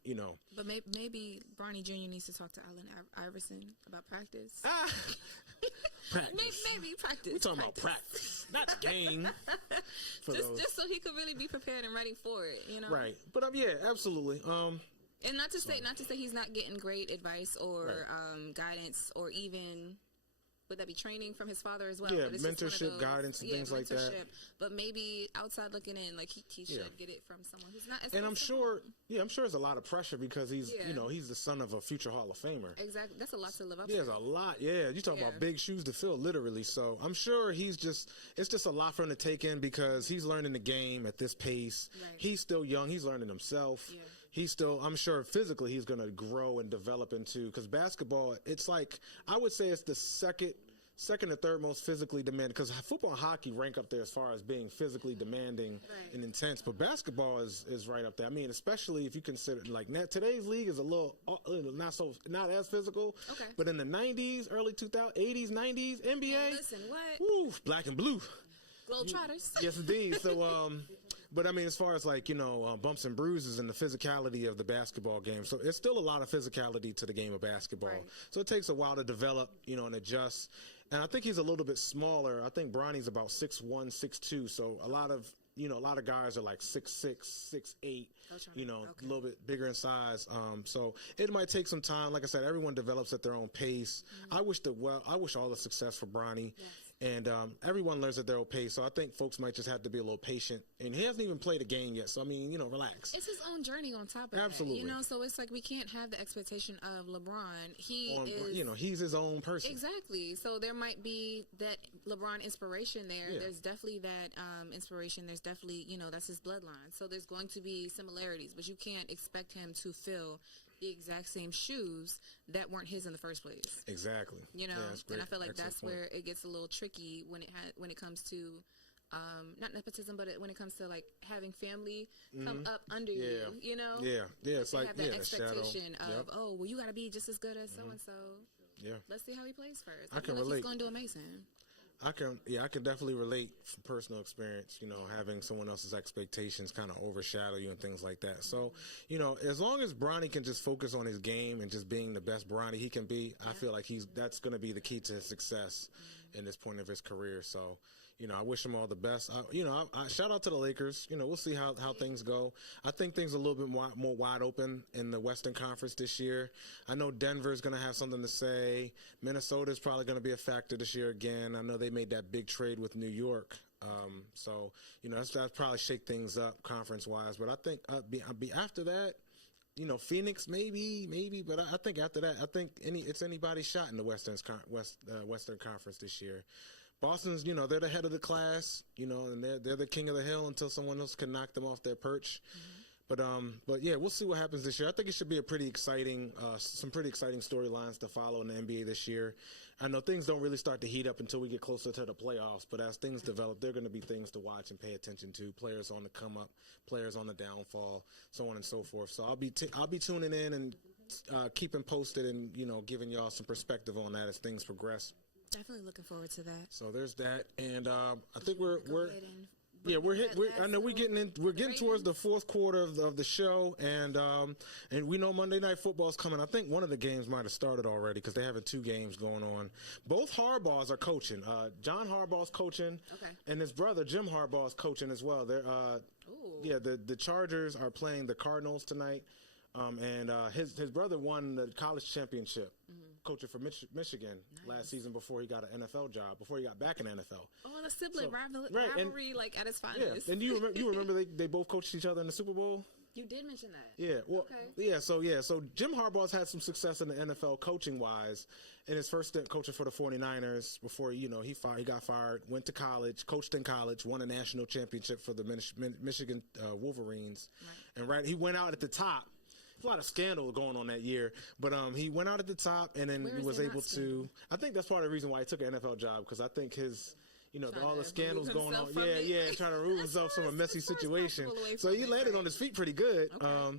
But maybe Bronny Jr. needs to talk to Allen Iverson about practice. Practice. Maybe practice. We're talking about practice, not the game. just so he could really be prepared and ready for it, Right. But yeah, absolutely. And not to say he's not getting great advice or guidance, or even. Would that be training from his father as well? Yeah, mentorship, guidance, and things like that. But maybe outside looking in, like he should get it from someone who's not as And I'm sure there's a lot of pressure, because he's, he's the son of a future Hall of Famer. Exactly. That's a lot to live up to. There's a lot. Yeah, you talk about big shoes to fill, literally. So I'm sure it's just a lot for him to take in, because he's learning the game at this pace. Right. He's still young. He's learning himself. Yeah. He's still, I'm sure physically he's going to grow and develop into, because basketball, it's like, I would say it's the second or third most physically demanding, because football and hockey rank up there as far as being physically demanding and intense, but basketball is right up there. I mean, especially if you consider, like, today's league is a little not as physical, but in the 90s, early 2000s, 80s, 90s, NBA, listen, what? Woo, black and blue. Globetrotters. Yes, indeed. So, but I mean, as far as like, bumps and bruises and the physicality of the basketball game. So it's still a lot of physicality to the game of basketball. Right. So it takes a while to develop, and adjust. And I think he's a little bit smaller. I think Bronny's about 6'1", 6'2". So a lot of guys are like 6'6", 6'8", a little bit bigger in size. So it might take some time. Like I said, everyone develops at their own pace. I wish all the success for Bronny. Yes. And everyone learns at their own pace, so I think folks might just have to be a little patient. And he hasn't even played a game yet, so I mean, relax. It's his own journey on top of Absolutely. that, so it's like we can't have the expectation of LeBron. He's his own person. Exactly. So there might be that LeBron inspiration there. Yeah. There's definitely that inspiration. There's definitely, that's his bloodline. So there's going to be similarities, but you can't expect him to fill the exact same shoes that weren't his in the first place. Exactly. And I feel like that's where it gets a little tricky when it comes to not nepotism, but when it comes to like having family come up under you. Yeah. It's like have that expectation of you got to be just as good as so and so. Yeah. Let's see how he plays first. I can relate. He's going to do amazing. I can definitely relate from personal experience, having someone else's expectations kind of overshadow you and things like that. So, as long as Bronny can just focus on his game and just being the best Bronny he can be, I feel like that's going to be the key to his success in this point of his career. So, I wish them all the best. I shout out to the Lakers. We'll see how things go. I think things are a little bit more wide open in the Western Conference this year. I know Denver's going to have something to say. Minnesota's probably going to be a factor this year again. I know they made that big trade with New York. So that's probably shake things up conference-wise. But I think after that, Phoenix maybe, but I think after that, I think it's anybody's shot in the Western Conference this year. Boston's, they're the head of the class, and they're the king of the hill until someone else can knock them off their perch. Mm-hmm. But yeah, we'll see what happens this year. I think it should be a pretty exciting, some pretty exciting storylines to follow in the NBA this year. I know things don't really start to heat up until we get closer to the playoffs, but as things develop, there are going to be things to watch and pay attention to. Players on the come up, players on the downfall, so on and so forth. So I'll be tuning in and keeping posted and giving y'all some perspective on that as things progress. Definitely looking forward to that. So there's that, and I think we're I know we're getting towards the fourth quarter of the show, and we know Monday Night Football is coming. I think one of the games might have started already because they're having 2 games going on. Both Harbaughs are coaching. John Harbaugh's coaching, and his brother Jim Harbaugh's coaching as well. They're the Chargers are playing the Cardinals tonight, and his brother won the college championship. Mm-hmm. Coaching for Michigan last season before he got an NFL job, before he got back in the NFL. Oh, the sibling rivalry, like at its finest. Yeah, and you remember they both coached each other in the Super Bowl? You did mention that. Yeah, well, So Jim Harbaugh's had some success in the NFL coaching-wise in his first stint coaching for the 49ers before, he got fired, went to college, coached in college, won a national championship for the Michigan Wolverines. Right. And he went out at the top. A lot of scandal going on that year, but he went out at the top and then he was able to. I think that's part of the reason why he took an NFL job because I think his, all the scandals going on. Trying to remove himself from a messy situation. So he landed on his feet pretty good. Okay.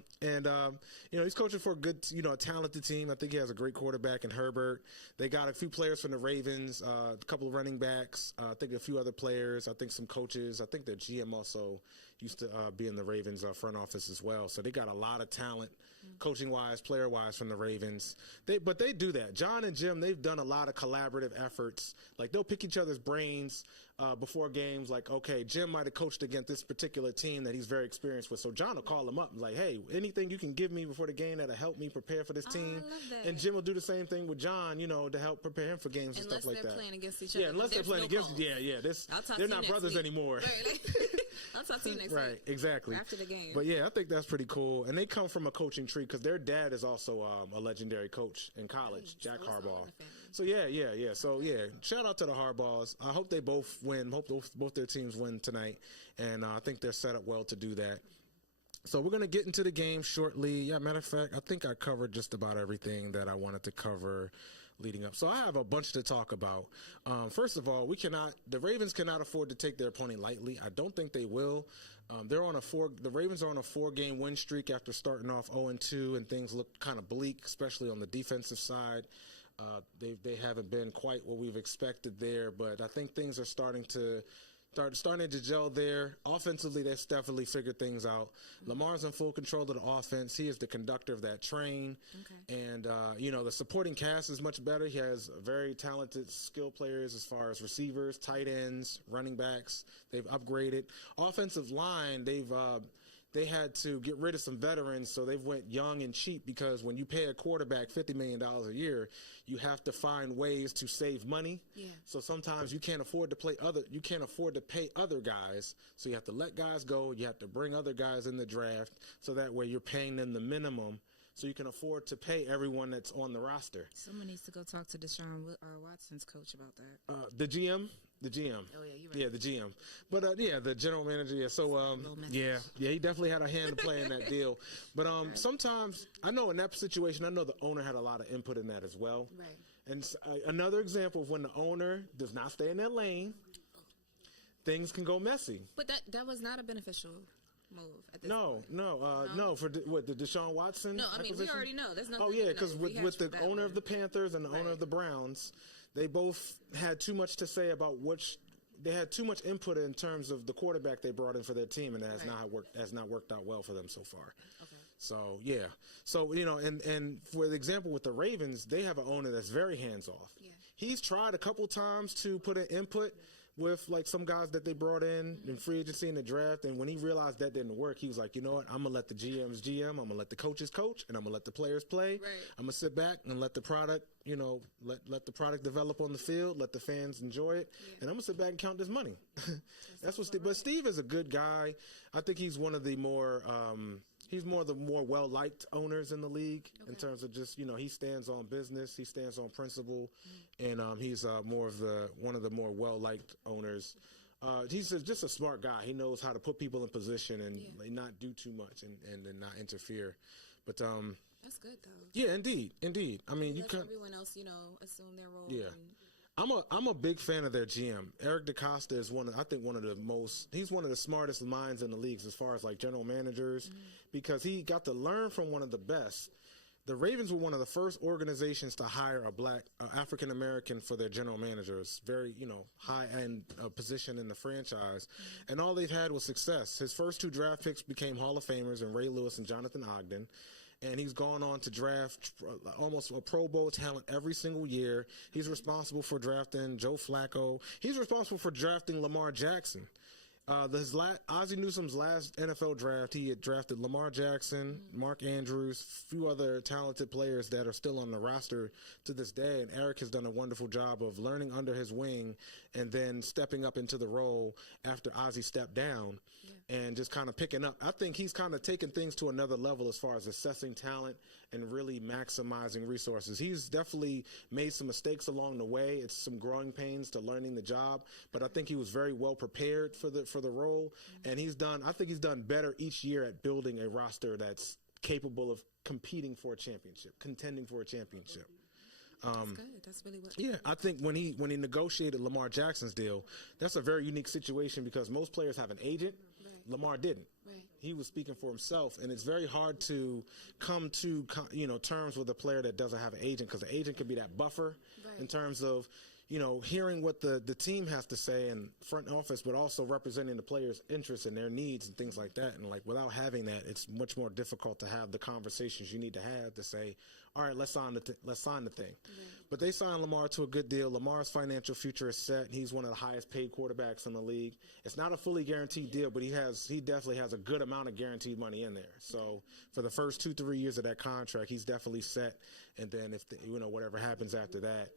He's coaching for a good, a talented team. I think he has a great quarterback in Herbert. They got a few players from the Ravens, a couple of running backs. I think a few other players. I think some coaches. I think their GM also used to be in the Ravens front office as well. So they got a lot of talent, coaching-wise, player-wise from the Ravens. But they do that. John and Jim, they've done a lot of collaborative efforts. Like, they'll pick each other's brains before games. Like, okay, Jim might have coached against this particular team that he's very experienced with. So John will call him up and like, hey, anything you can give me before the game that'll help me prepare for this team. I love that. And Jim will do the same thing with John, to help prepare him for games and stuff like that. Unless they're playing against each other. Yeah, unless they're playing against each other. They're not brothers anymore. I'll talk to you next week. Right, exactly. After the game. But yeah, I think that's pretty cool. And they come from a coaching tree because their dad is also a legendary coach in college, Jack Harbaugh. So yeah. So yeah, shout out to the Harbaughs. I hope they both win. Hope both their teams win tonight. And I think they're set up well to do that. So we're going to get into the game shortly. Yeah, matter of fact, I think I covered just about everything that I wanted to cover leading up. So I have a bunch to talk about. First of all, the Ravens cannot afford to take their opponent lightly. I don't think they will. The Ravens are on a 4-game win streak after starting off 0-2, and things look kind of bleak, especially on the defensive side. They haven't been quite what we've expected there, but I think things are starting to gel there. Offensively, they've definitely figured things out. Lamar's in full control of the offense. He is the conductor of that train. Okay. And, the supporting cast is much better. He has very talented skill players as far as receivers, tight ends, running backs. They've upgraded. Offensive line, they had to get rid of some veterans, so they've went young and cheap because when you pay a quarterback $50 million a year, you have to find ways to save money. Yeah. So sometimes you can't afford to pay other guys, so you have to let guys go. You have to bring other guys in the draft, so that way you're paying them the minimum, so you can afford to pay everyone that's on the roster. Someone needs to go talk to Deshaun Watson's coach about that. The GM. Oh yeah, you're right. Yeah, the GM. But the general manager. Yeah. So he definitely had a hand to play in that deal. But sometimes I know in that situation, I know the owner had a lot of input in that as well. Right. And another example of when the owner does not stay in their lane, things can go messy. But that was not a beneficial move at this point. No. For the Deshaun Watson. No, I mean we already know. There's nothing. Oh yeah, because with the owner of the Panthers and the owner of the Browns, they both had too much to say about they had too much input in terms of the quarterback they brought in for their team, and that has not worked out well for them so far. Okay. So yeah, and for the example with the Ravens, they have an owner that's very hands off. Yeah. He's tried a couple times to put in input, with like some guys that they brought in free agency in the draft. And when he realized that didn't work, he was like, you know what? I'm gonna let the GMs GM. I'm gonna let the coaches coach, and I'm gonna let the players play. Right. I'm gonna sit back and let the product, let the product develop on the field, let the fans enjoy it, and I'm gonna sit back and count this money. That's what. But Steve is a good guy. I think he's one of the more. He's more the more well-liked owners in the league in terms of just, he stands on business, he stands on principle, and he's one of the more well-liked owners. He's just a smart guy. He knows how to put people in position and not do too much and not interfere. But that's good though. Yeah, indeed. I mean, you can everyone else, assume their role. Yeah. I'm a big fan of their GM. Eric DeCosta is one of the smartest minds in the leagues as far as like general managers, because he got to learn from one of the best. The Ravens were one of the first organizations to hire a black African American for their general managers, very, high end position in the franchise. And all they've had was success. His first 2 draft picks became Hall of Famers in Ray Lewis and Jonathan Ogden. And he's gone on to draft almost a Pro Bowl talent every single year. He's responsible for drafting Joe Flacco. He's responsible for drafting Lamar Jackson. Ozzie Newsome's last NFL draft, he had drafted Lamar Jackson, Mark Andrews, a few other talented players that are still on the roster to this day. And Eric has done a wonderful job of learning under his wing and then stepping up into the role after Ozzie stepped down and just kind of picking up. I think he's kind of taken things to another level as far as assessing talent and really maximizing resources. He's definitely made some mistakes along the way. It's some growing pains to learning the job, but I think he was very well prepared for the role. And I think he's done better each year at building a roster that's capable of contending for a championship. That's good. That's really what. Yeah, I think when he negotiated Lamar Jackson's deal, that's a very unique situation because most players have an agent. Right. Lamar didn't. Right. He was speaking for himself, and it's very hard to come to terms with a player that doesn't have an agent, because the agent could be that buffer in terms of hearing what the team has to say in front office, but also representing the players' interests and their needs and things like that. And like without having that, it's much more difficult to have the conversations you need to have to say, all right, let's sign the thing. Mm-hmm. But they signed Lamar to a good deal. Lamar's financial future is set. He's one of the highest paid quarterbacks in the league. It's not a fully guaranteed deal, but he definitely has a good amount of guaranteed money in there. So for the first 2-3 years of that contract, he's definitely set. And then if whatever happens after that,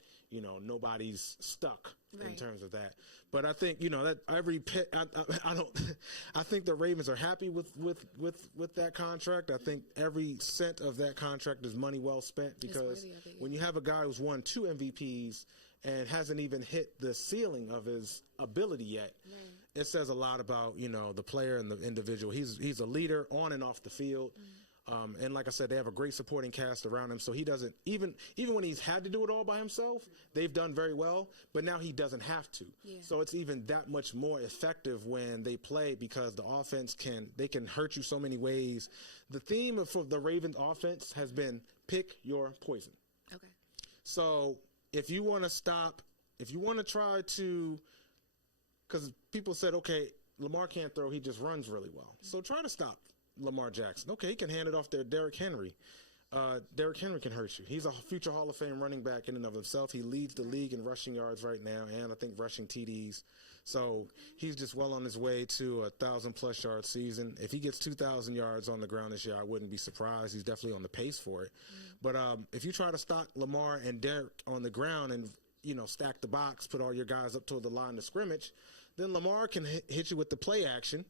nobody's stuck in terms of that. But I think that every pit. I think the Ravens are happy with that contract. I think every cent of that contract is money well spent, because when you have a guy who's won 2 MVPs and hasn't even hit the ceiling of his ability yet, it says a lot about the player and the individual. He's a leader on and off the field. And like I said, they have a great supporting cast around him. So he doesn't, even when he's had to do it all by himself, they've done very well. But now he doesn't have to. Yeah. So it's even that much more effective when they play, because the offense can hurt you so many ways. The theme of the Ravens offense has been pick your poison. Okay. So if you want to try to, because people said, okay, Lamar can't throw, he just runs really well. So try to stop Lamar Jackson. Okay, he can hand it off there. Derrick Henry. Derrick Henry can hurt you. He's a future Hall of Fame running back in and of himself. He leads the league in rushing yards right now, and I think rushing TDs. So he's just well on his way to a 1,000+ yard season. If he gets 2,000 yards on the ground this year, I wouldn't be surprised. He's definitely on the pace for it. But if you try to stop Lamar and Derrick on the ground and stack the box, put all your guys up to the line of scrimmage, then Lamar can hit you with the play action.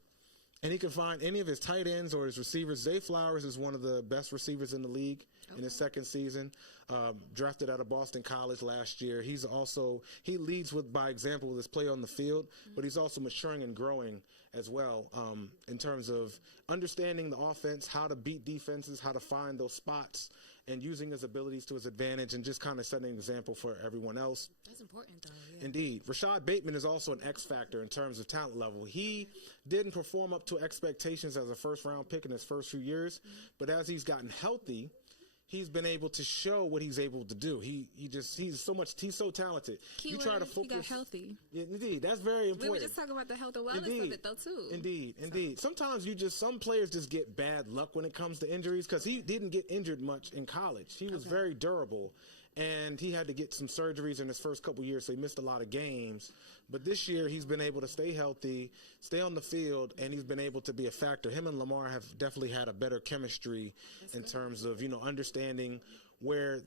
And he can find any of his tight ends or his receivers. Zay Flowers is one of the best receivers in the league in his second season. Drafted out of Boston College last year. He leads by example with his play on the field, but he's also maturing and growing as well in terms of understanding the offense, how to beat defenses, how to find those spots, and using his abilities to his advantage, and just kind of setting an example for everyone else. That's important, though. Yeah. Indeed. Rashad Bateman is also an X factor in terms of talent level. He didn't perform up to expectations as a first-round pick in his first few years, but as he's gotten healthy, he's been able to show what he's able to do. He's so talented. You try to focus. He got healthy. Yeah, indeed, that's very important. We were just talking about the health and wellness of it, though, too. Indeed. Sometimes some players just get bad luck when it comes to injuries, because he didn't get injured much in college. He was very durable, and he had to get some surgeries in his first couple years, so he missed a lot of games. But this year, he's been able to stay healthy, stay on the field, and he's been able to be a factor. Him and Lamar have definitely had a better chemistry in terms of, understanding where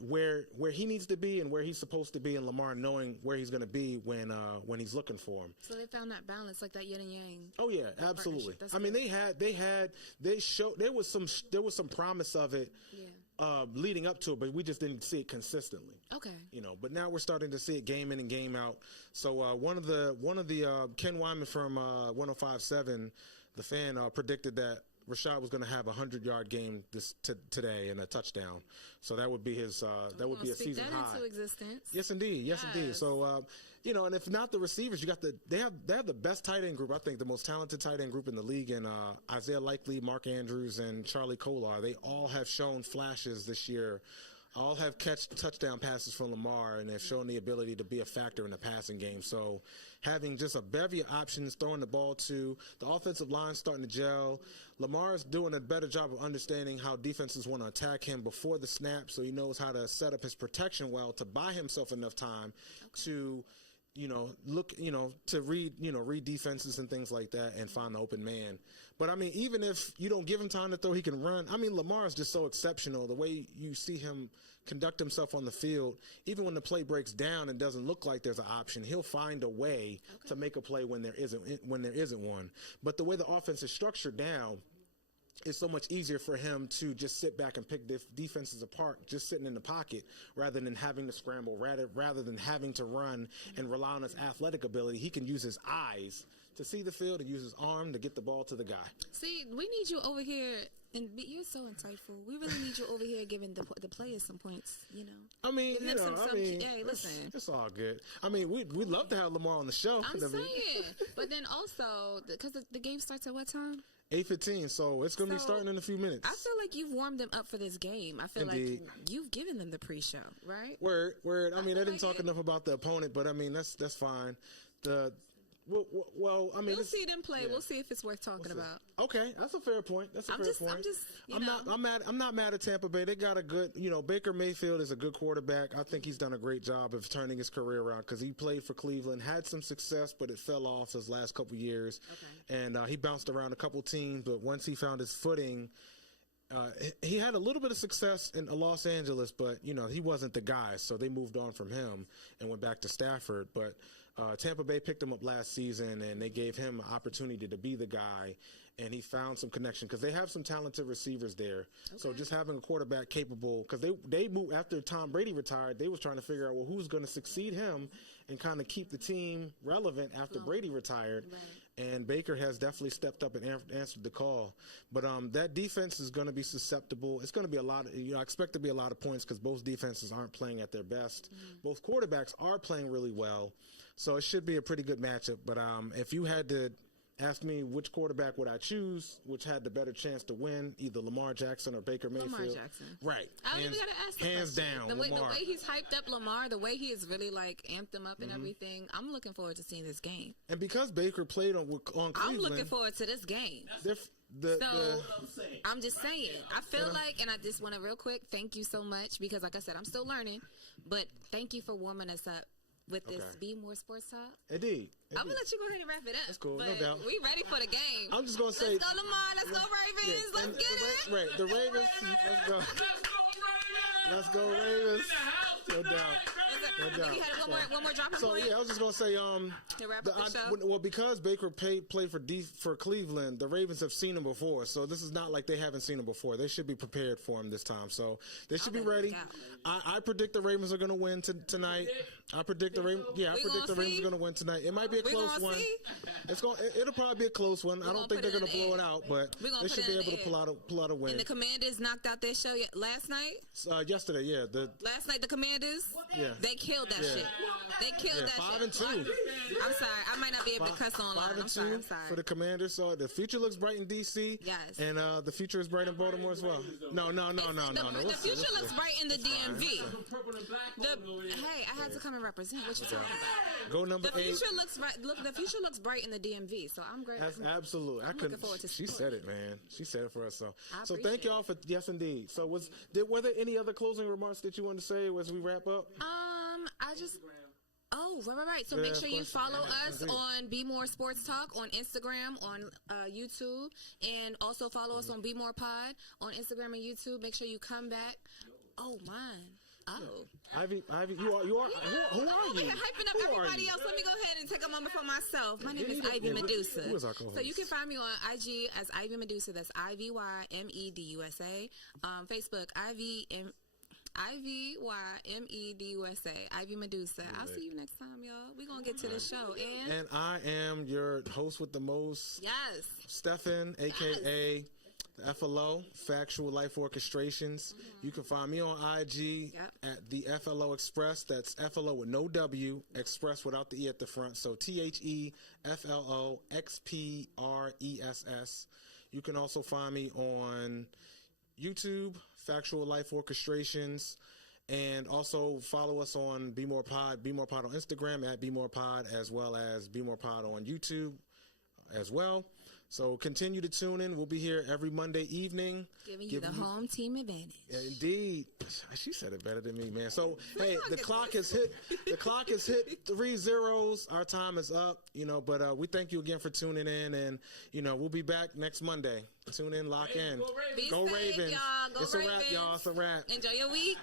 he needs to be and where he's supposed to be, and Lamar knowing where he's going to be when he's looking for him. So they found that balance, like that yin and yang. Oh yeah, absolutely. I mean, they showed there was some promise of it. Yeah. Leading up to it, but we just didn't see it consistently. Okay. But now we're starting to see it game in and game out. So one of the Ken Wyman from 105.7, the fan, predicted that Rashad was going to have a 100-yard game today and a touchdown. So that would be his be a season high. Into existence. Yes, indeed. Yes, indeed. So and if not the receivers, they have the best tight end group. I think the most talented tight end group in the league, and Isaiah Likely, Mark Andrews, and Charlie Kolar. They all have shown flashes this year. All have touchdown passes from Lamar, and they've shown the ability to be a factor in the passing game. So having just a bevy of options, throwing the ball to, the offensive line starting to gel. Lamar's doing a better job of understanding how defenses want to attack him before the snap, so he knows how to set up his protection well to buy himself enough time to to read defenses and things like that and find the open man. But I mean, even if you don't give him time to throw, he can run. I mean, Lamar is just so exceptional. The way you see him conduct himself on the field, even when the play breaks down and doesn't look like there's an option, he'll find a way to make a play when there isn't one. But the way the offense is structured now, it's so much easier for him to just sit back and pick defenses apart, just sitting in the pocket, rather than having to scramble, rather than having to run and rely on his athletic ability. He can use his eyes to see the field and use his arm to get the ball to the guy. See, we need you over here, and you're so insightful. We really need you over here giving the players some points, I mean, hey, listen. It's all good. I mean, we'd love to have Lamar on the show. I'm saying. But then also, because the game starts at what time? 8:15, so it's going to be starting in a few minutes. I feel like you've warmed them up for this game. I feel like you've given them the pre-show, right? Word. I mean, I didn't talk enough about the opponent, but I mean, that's fine. Well, I mean, we'll see them play. Yeah. We'll see if it's worth talking about. Okay, that's a fair point. I'm not mad at Tampa Bay. They got a good, Baker Mayfield is a good quarterback. I think he's done a great job of turning his career around because he played for Cleveland, had some success, but it fell off his last couple years. Okay. And he bounced around a couple teams, but once he found his footing, he had a little bit of success in Los Angeles, but he wasn't the guy, so they moved on from him and went back to Stafford. But Tampa Bay picked him up last season, and they gave him an opportunity to be the guy, and he found some connection because they have some talented receivers there. Okay. So just having a quarterback capable, because they moved after Tom Brady retired, they was trying to figure out, well, who's going to succeed him and kind of keep the team relevant after Brady retired. Right. And Baker has definitely stepped up and answered the call. But that defense is going to be susceptible. It's going to be a lot. I expect to be a lot of points because both defenses aren't playing at their best. Mm-hmm. Both quarterbacks are playing really well. So it should be a pretty good matchup. But if you had to ask me which quarterback would I choose, which had the better chance to win, either Lamar Jackson or Baker Mayfield. Lamar Jackson. Right. I don't even got to ask hands down, the way he's Lamar. hyped up Lamar, the way he has really amped them up and everything, I'm looking forward to seeing this game. And because Baker played on Cleveland. I'm looking forward to this game. I'm just saying. I feel like, and I just want to real quick, thank you so much because, like I said, I'm still learning, but thank you for warming us up with this Bmore Sports Talk. Indeed. I'm going to let you go ahead and wrap it up. That's cool, no doubt. We ready for the game. I'm just going to say. Let's go, Lamar. Let's go, Ravens. Let's get it. Right, the Ravens. Let's go. Let's go, Ravens. No doubt. You had one more dropping point? I was just going to say, to wrap up the show? because Baker played for Cleveland, the Ravens have seen him before, so this is not like they haven't seen him before. They should be prepared for him this time, so they should be ready. I predict the Ravens are going to win tonight. I predict the Ravens are going to win tonight. It might be a close one. It'll probably be a close one. I don't think they're going to blow it out, but they should be able to pull out a win. And the Commanders knocked out their show last night? Yesterday, yeah. Last night, the Commanders? Yeah. They killed that shit. They killed that 5-2. I'm sorry. I might not be able to cuss online. I'm sorry. For the Commanders. So the future looks bright in D.C. Yes. And the future is bright in Baltimore as well. No. The future looks bright in the DMV. Hey, I had to come and represent. What you talking about? Go number 8. The future looks bright in the DMV. So I'm great. Absolutely. I'm looking forward to She said it, man. She said it for us. So thank appreciate y'all for yes, indeed. So were there any other closing remarks that you want to say as we wrap up? I just. Oh, right. So make sure you follow us on Bmore Sports Talk on Instagram, on YouTube, and also follow us on BMorePod on Instagram and YouTube. Make sure you come back. Oh, mine. Oh. Ivy, who are you? I'm over here hyping up everybody else. Let me go ahead and take a moment for myself. My name is Ivy Medusa. Who is our co-host? So you can find me on IG as Ivy Medusa. That's IvyMedusa. Facebook, IvyMedusa. Ivy Medusa. I'll see you next time, y'all. We're going to get to the show. And I am your host with the most. Yes. Stefan, a.k.a. the F.L.O, Factual Life Orchestrations. You can find me on IG at the F.L.O Express. That's F.L.O with no W, Express without the E at the front. So TheFLOXPRESS. You can also find me on YouTube, Factual Life Orchestrations. And also follow us on BMorePod, BMorePod on Instagram at BMorePod, as well as BMorePod on YouTube as well. So continue to tune in. We'll be here every Monday evening. Giving you the home team advantage. Indeed. She said it better than me, man. So, hey, the clock has hit 3 zeros. Our time is up, but we thank you again for tuning in. And, we'll be back next Monday. Tune in, lock in. Go Ravens. Y'all. It's a wrap, y'all. It's a wrap. Enjoy your week.